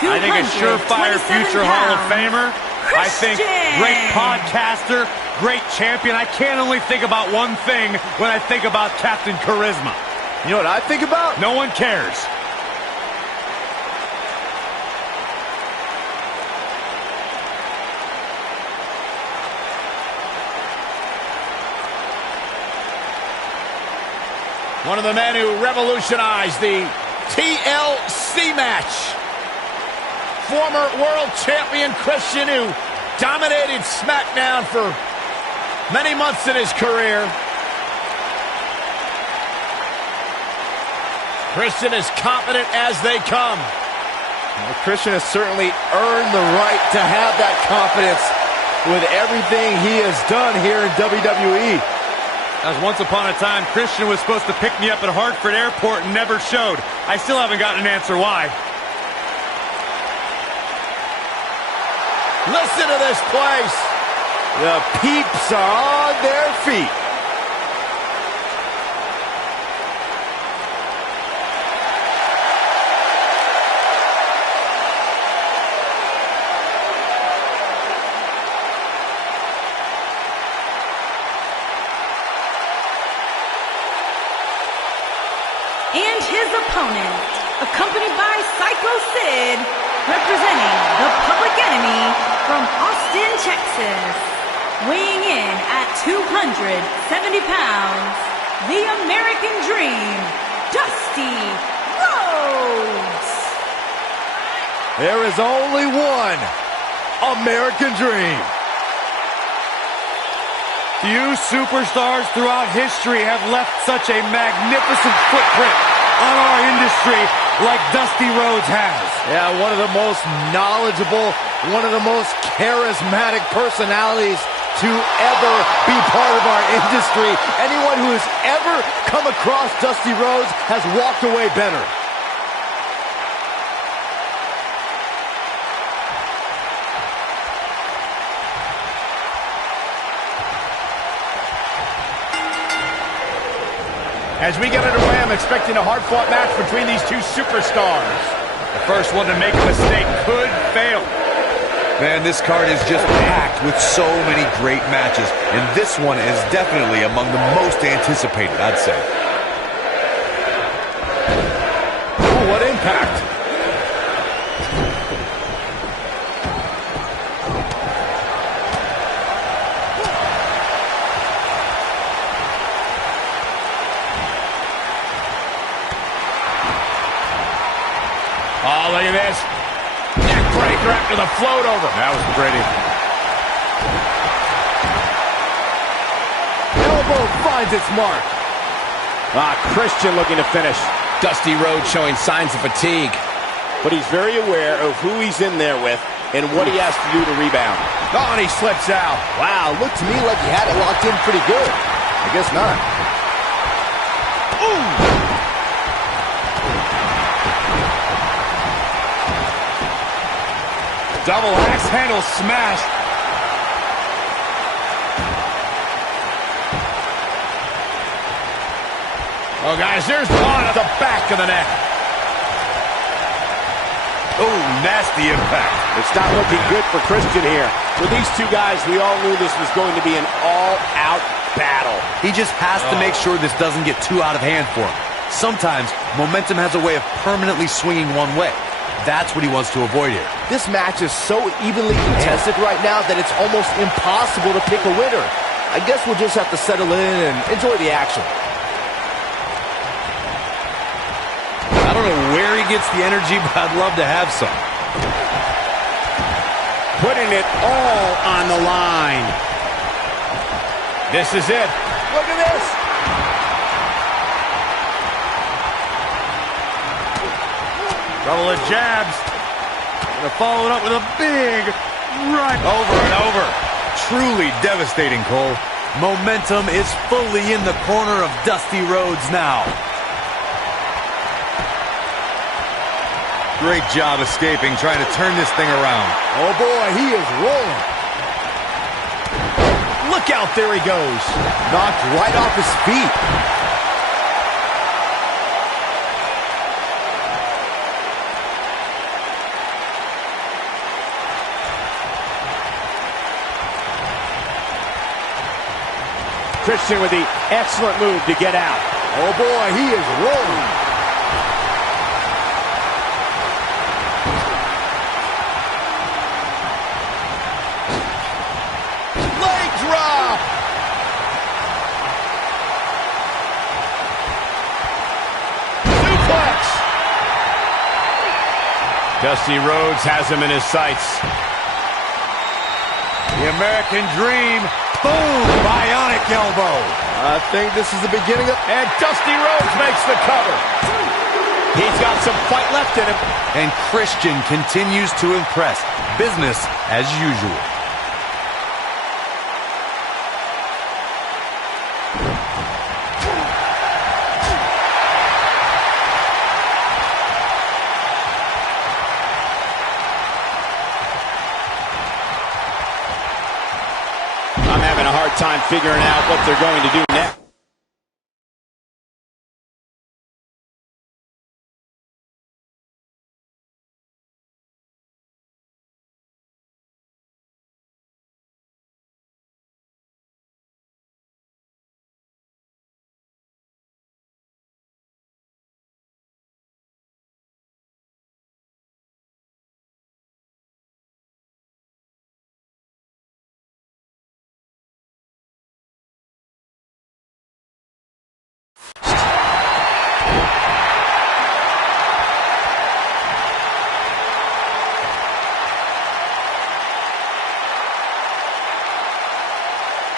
I think a surefire future Hall of Famer. I think great podcaster, great champion. I can't only think about one thing when I think about Captain Charisma. You know what I think about? No one cares. One of the men who revolutionized the TLC match. Former world champion Christian, who dominated SmackDown for many months in his career. Christian is confident as they come. Well, Christian has certainly earned the right to have that confidence with everything he has done here in WWE. As once upon a time, Christian was supposed to pick me up at Hartford Airport and never showed. I still haven't gotten an answer why. Listen to this place. The peeps are on their feet. And his opponent, accompanied by Psycho Sid, representing the Public Enemy from Austin, Texas. Weighing in at 270 pounds, the American Dream, Dusty Rhodes. There is only one American Dream. Few superstars throughout history have left such a magnificent footprint on our industry like Dusty Rhodes has. Yeah, one of the most knowledgeable, one of the most charismatic personalities to ever be part of our industry. Anyone who has ever come across Dusty Rhodes has walked away better. As we get underway, I'm expecting a hard-fought match between these two superstars. The first one to make a mistake could fail. Man, this card is just packed with so many great matches, and this one is definitely among the most anticipated, I'd say. Ooh, what impact! Oh, look at this. Neck breaker after the float over. That was pretty. Elbow finds its mark. Christian looking to finish. Dusty Rhodes showing signs of fatigue. But he's very aware of who he's in there with and what he has to do to rebound. Oh, and he slips out. Wow, looked to me like he had it locked in pretty good. I guess not. Ooh! Double axe handle smash. Oh, guys, there's one at the back of the neck. Oh, nasty impact. It's not looking good for Christian here. With these two guys, we all knew this was going to be an all-out battle. He just has to make sure this doesn't get too out of hand for him. Sometimes, momentum has a way of permanently swinging one way. That's what he wants to avoid here. This match is so evenly contested right now that it's almost impossible to pick a winner. I guess we'll just have to settle in and enjoy the action. I don't know where he gets the energy, but I'd love to have some. Putting it all on the line. This is it. Look at this. Couple of jabs. Gonna follow it up with a big right. Over and over. Truly devastating, Cole. Momentum is fully in the corner of Dusty Rhodes now. Great job escaping, trying to turn this thing around. Oh boy, he is rolling. Look out, there he goes. Knocked right off his feet. Christian with the excellent move to get out. Oh boy, he is rolling. Leg drop. Suplex. Dusty Rhodes has him in his sights. The American Dream. Boom! Bionic elbow. I think this is the beginning of... And Dusty Rhodes makes the cover. He's got some fight left in him. And Christian continues to impress. Business as usual. I'm having a hard time figuring out what they're going to do next.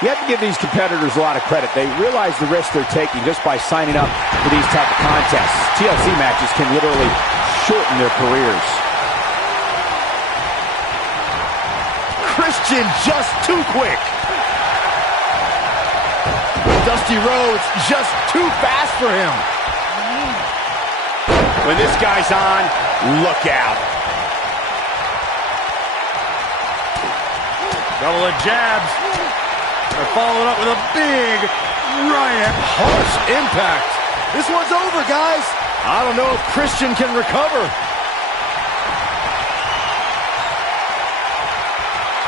You have to give these competitors a lot of credit. They realize the risk they're taking just by signing up for these type of contests. TLC matches can literally shorten their careers. Christian just too quick. Dusty Rhodes just too fast for him. When this guy's on, look out. Couple of jabs. They're following up with a big right. Harsh impact. This one's over, guys. I don't know if Christian can recover.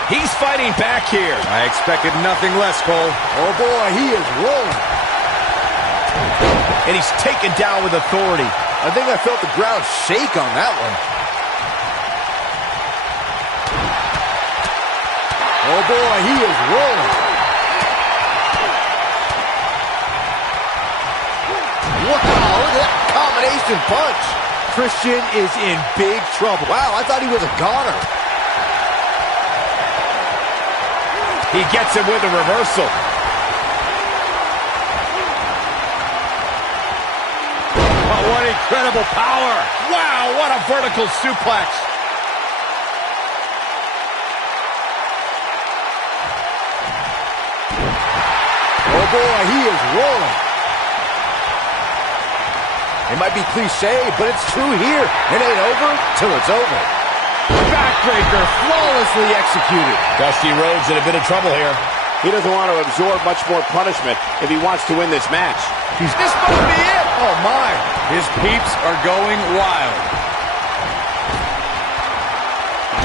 He's fighting back here. I expected nothing less, Cole. Oh boy, he is rolling. And he's taken down with authority. I think I felt the ground shake on that one. Oh boy, he is rolling. Wow, look at that combination punch. Christian is in big trouble. Wow, I thought he was a goner. He gets him with a reversal. Oh, what incredible power. Wow, what a vertical suplex. Oh boy, he is rolling. It might be cliche, but it's true here. It ain't over till it's over. Backbreaker flawlessly executed. Dusty Rhodes in a bit of trouble here. He doesn't want to absorb much more punishment if he wants to win this match. This might be it. Oh my. His peeps are going wild.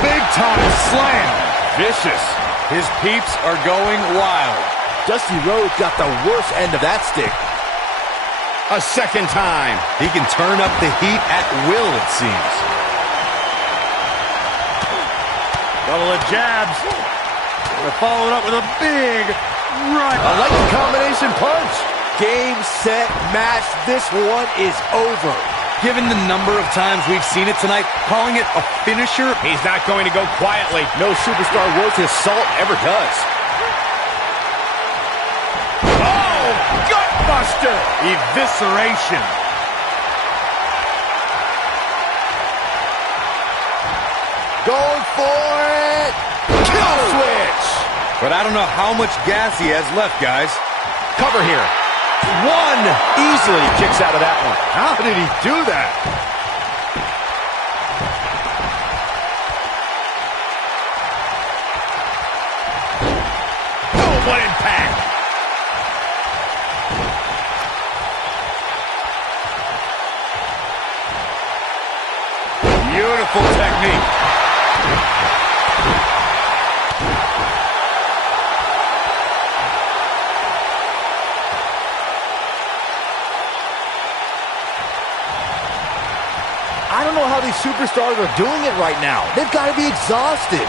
Big time slam. Vicious. His peeps are going wild. Dusty Rhodes got the worst end of that stick. A second time. He can turn up the heat at will, it seems. Couple of jabs. They're following up with a big right. I like the combination punch. Game, set, match. This one is over. Given the number of times we've seen it tonight, calling it a finisher, He's not going to go quietly. No superstar worth his salt ever does. Oh, gutbuster. Evisceration. Going for it. Kill switch. but I don't know how much gas he has left, guys. Cover here. One. Easily kicks out of that one. How did he do that? Oh, what impact! Beautiful technique. I don't know how these superstars are doing it right now. They've got to be exhausted.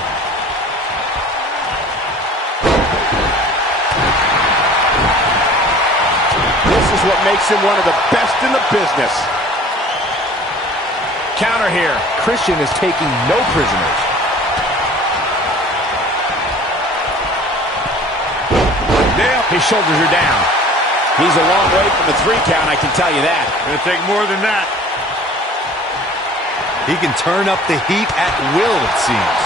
This is what makes him one of the best in the business. Counter here. Christian is taking no prisoners. Nail. His shoulders are down. He's a long way from the 3 count, I can tell you that. Gonna take more than that. He can turn up the heat at will, it seems.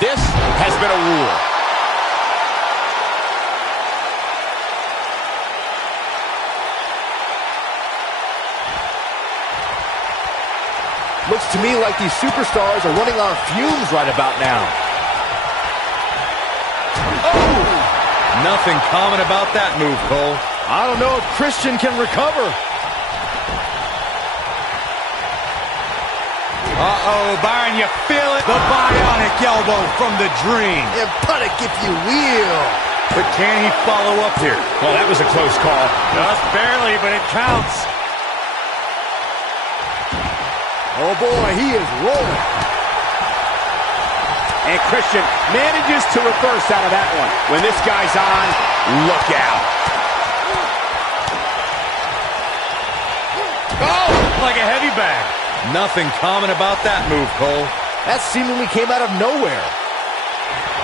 This has been a rule. Looks to me like these superstars are running on fumes right about now. Nothing common about that move, Cole. I don't know if Christian can recover. Uh-oh, Byron, you feel it? The bionic elbow from the Dream. And punic if you will. But can he follow up here? Well, that was a close call. Just barely, but it counts. Oh boy, he is rolling. And Christian manages to reverse out of that one. When this guy's on, look out. Oh! teabag. Nothing common about that move, Cole. That seemingly came out of nowhere.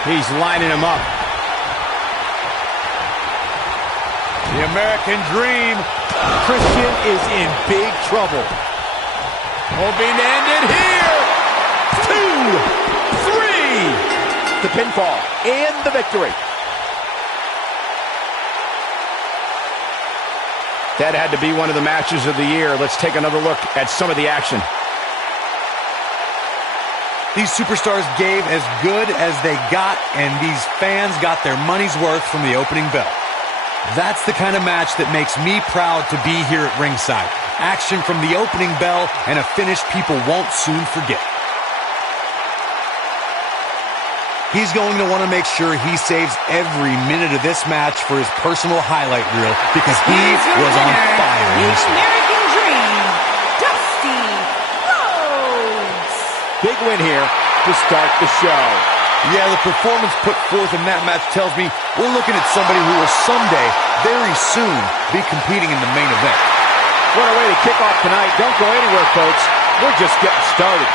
He's lining him up. The American Dream. Christian is in big trouble. Hoping to end it here. 2, 3. The pinfall and the victory. That had to be one of the matches of the year. Let's take another look at some of the action. These superstars gave as good as they got, and these fans got their money's worth from the opening bell. That's the kind of match that makes me proud to be here at ringside. Action from the opening bell and a finish people won't soon forget. He's going to want to make sure he saves every minute of this match for his personal highlight reel because he was on fire in this The match. American Dream, Dusty Rhodes. Big win here to start the show. Yeah, the performance put forth in that match tells me we're looking at somebody who will someday, very soon, be competing in the main event. What a way to kick off tonight. Don't go anywhere, folks. We're just getting started.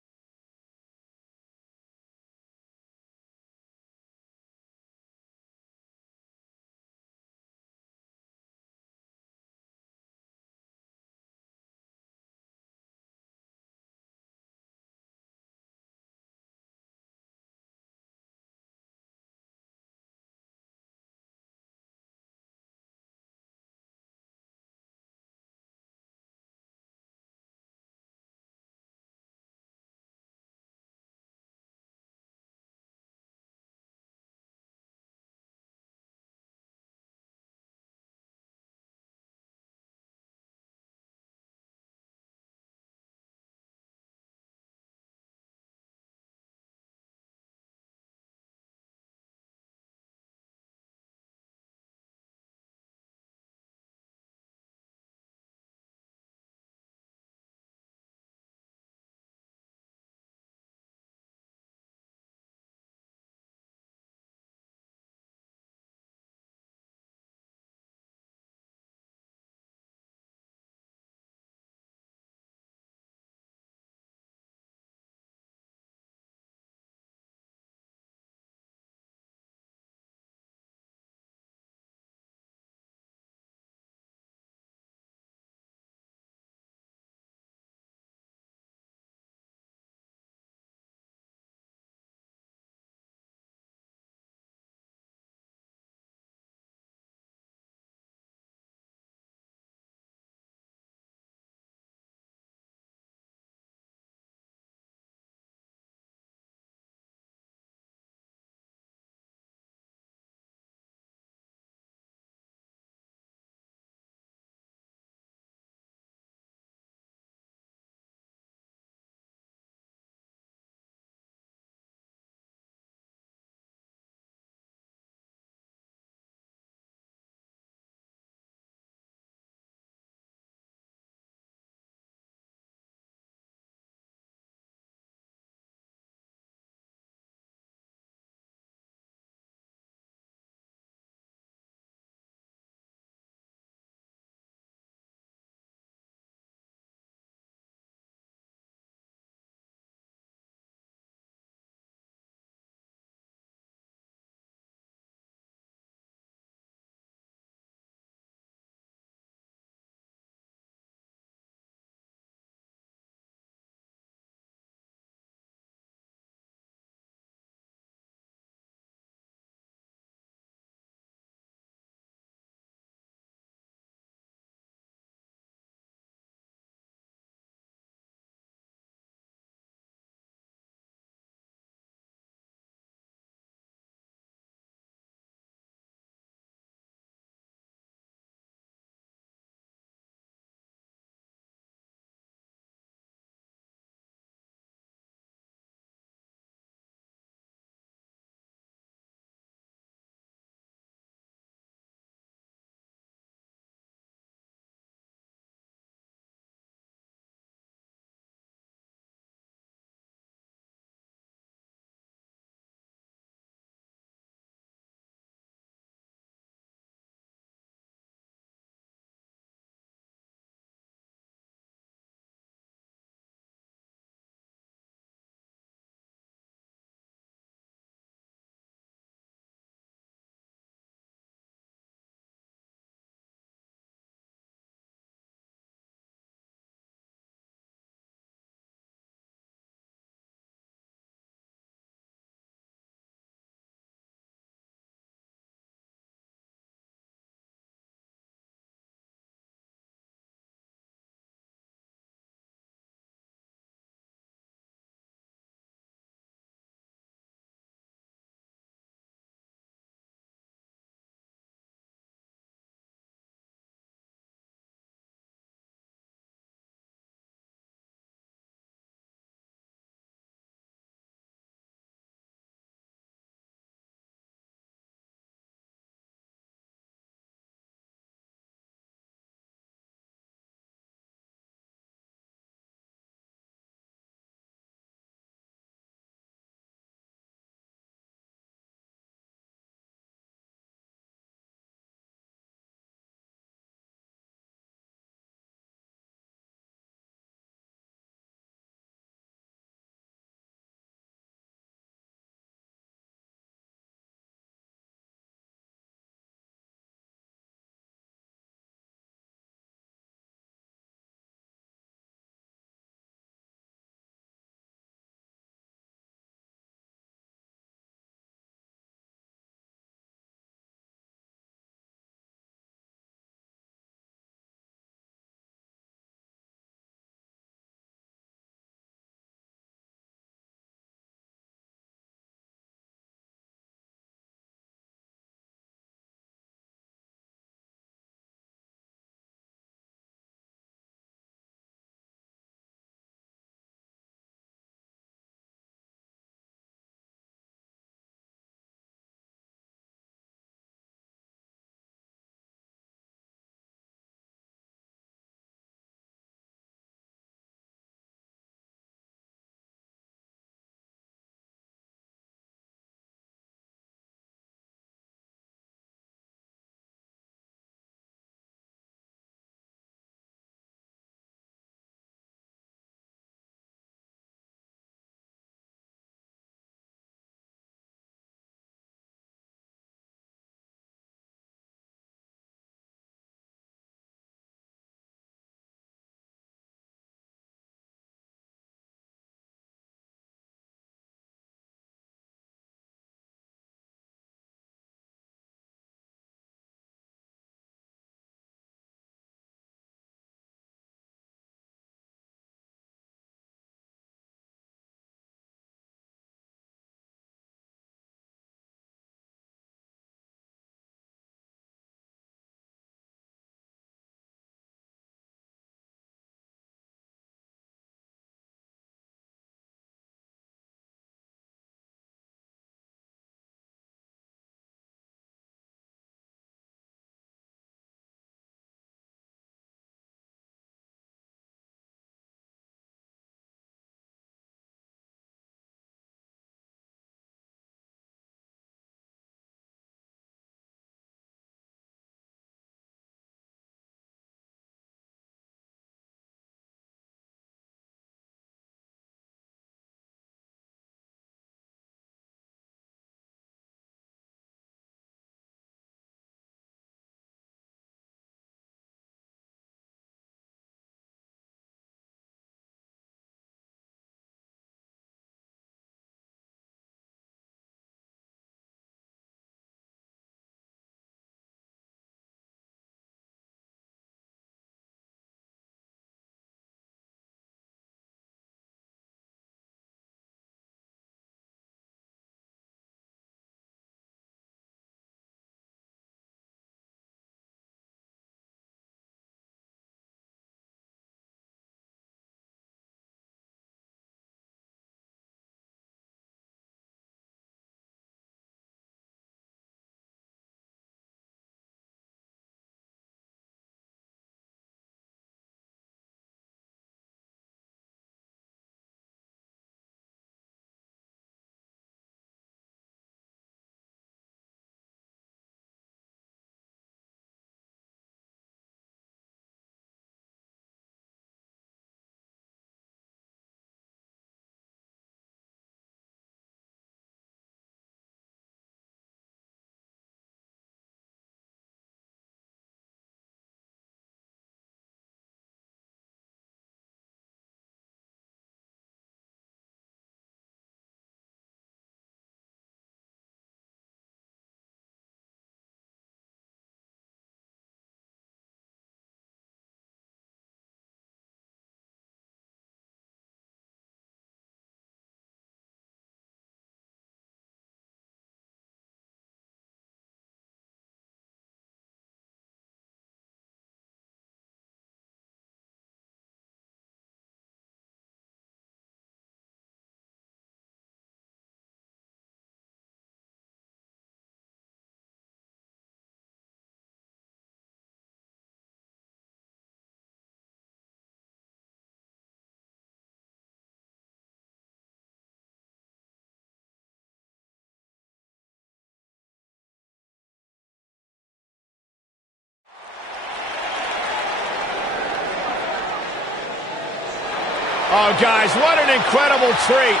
Oh, guys, what an incredible treat.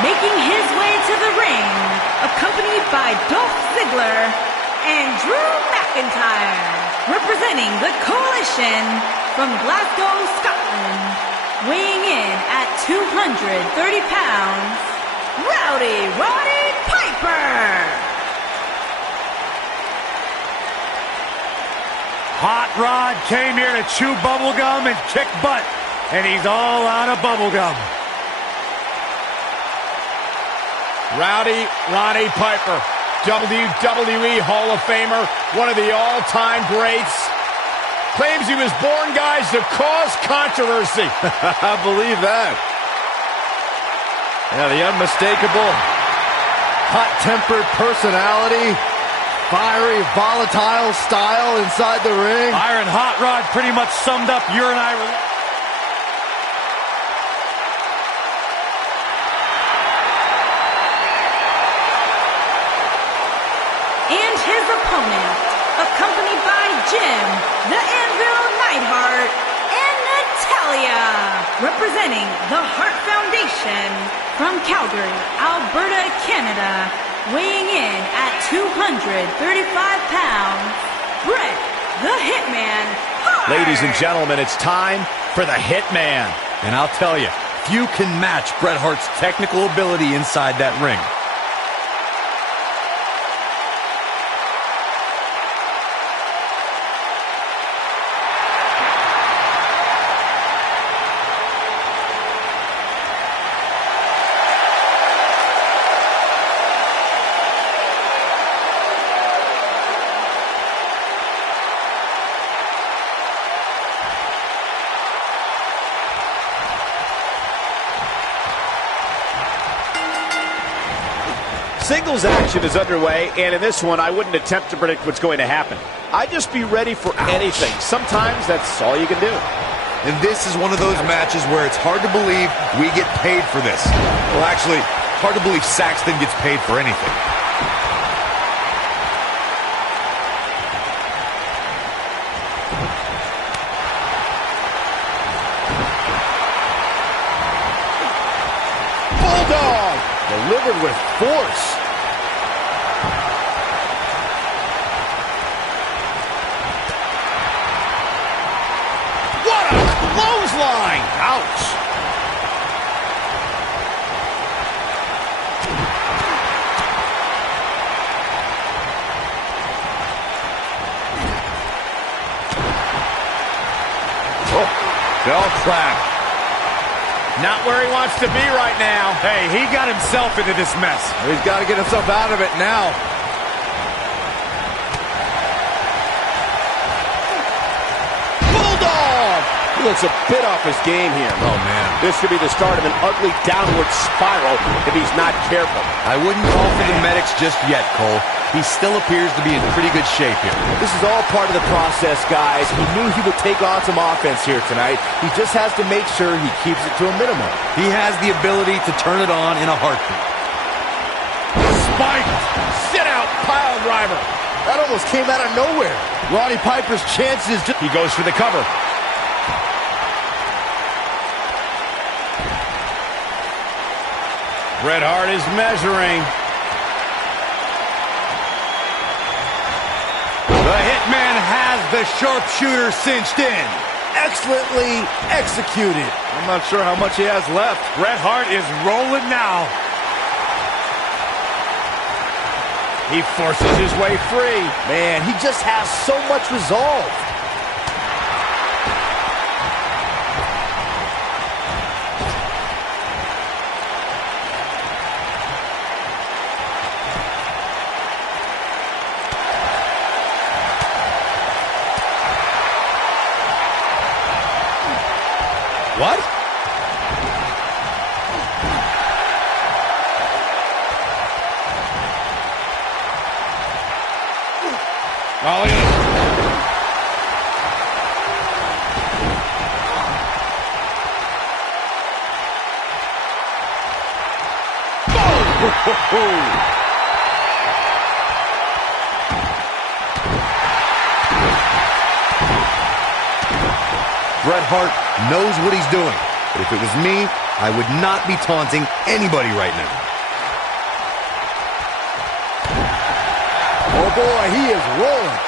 Making his way to the ring, accompanied by Dolph Ziggler and Drew McIntyre, representing the Coalition from Glasgow, Scotland, weighing in at 230 pounds, Rowdy Roddy Piper. Hot Rod came here to chew bubblegum and kick butt, and he's all out of bubblegum. Rowdy Roddy Piper, WWE Hall of Famer, one of the all-time greats. Claims he was born, guys, to cause controversy. I believe that. Yeah, the unmistakable, hot-tempered personality, fiery, volatile style inside the ring. Iron Hot Rod pretty much summed up your and I. And his opponent, accompanied by Jim, the Anvil Neidhart, and Natalya, representing the Hart Foundation from Calgary, Alberta, Canada, weighing in at 235 pounds, Bret the Hitman Hart. Ladies and gentlemen, it's time for the Hitman. And I'll tell you, few can match Bret Hart's technical ability inside that ring. Singles action is underway, and in this one, I wouldn't attempt to predict what's going to happen. I'd just be ready for anything. Sometimes that's all you can do. And this is one of those matches where it's hard to believe we get paid for this. Well, actually, hard to believe Saxton gets paid for anything. Bulldog! Delivered with force. What a clothesline! Ouch! Oh, bell clap. Not where he wants to be right now. Hey, he got himself into this mess. He's got to get himself out of it now. Bulldog! He looks a bit off his game here. Oh, man. This could be the start of an ugly downward spiral if he's not careful. I wouldn't call for the medics just yet, Cole. He still appears to be in pretty good shape here. This is all part of the process, guys. He knew he would take on some offense here tonight. He just has to make sure he keeps it to a minimum. He has the ability to turn it on in a heartbeat. Spiked. Sit out. Pile driver. That almost came out of nowhere. Roddy Piper's chances just... He goes for the cover. Bret Hart is measuring. The Hitman has the sharpshooter cinched in. excellently executed. I'm not sure how much he has left. Bret Hart is rolling now. He forces his way free. Man, he just has so much resolve. What? Oh, yeah. Oh! Bret Hart knows what he's doing. But if it was me, I would not be taunting anybody right now. Oh boy, he is rolling.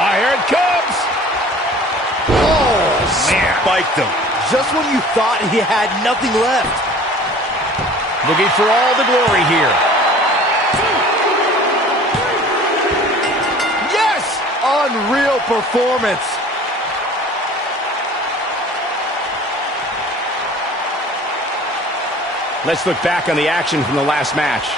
Oh, here it comes. Oh, man. Spiked him. Just when you thought he had nothing left. Looking for all the glory here. Yes! Unreal performance. Let's look back on the action from the last match.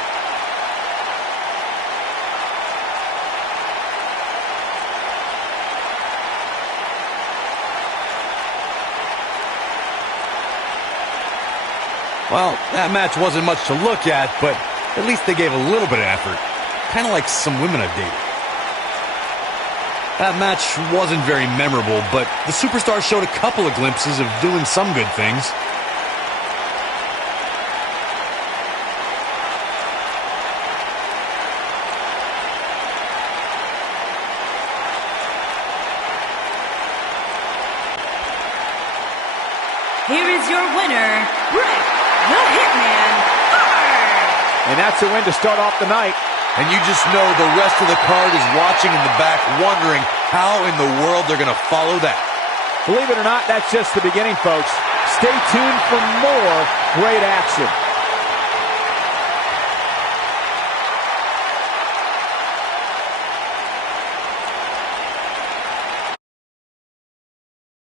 Well, that match wasn't much to look at, but at least they gave a little bit of effort. Kind of like some women I've dated. That match wasn't very memorable, but the superstars showed a couple of glimpses of doing some good things. Here is your winner, Bret the Hitman Hart. And that's a win to start off the night. And you just know the rest of the card is watching in the back, wondering how in the world they're going to follow that. Believe it or not, that's just the beginning, folks. Stay tuned for more great action.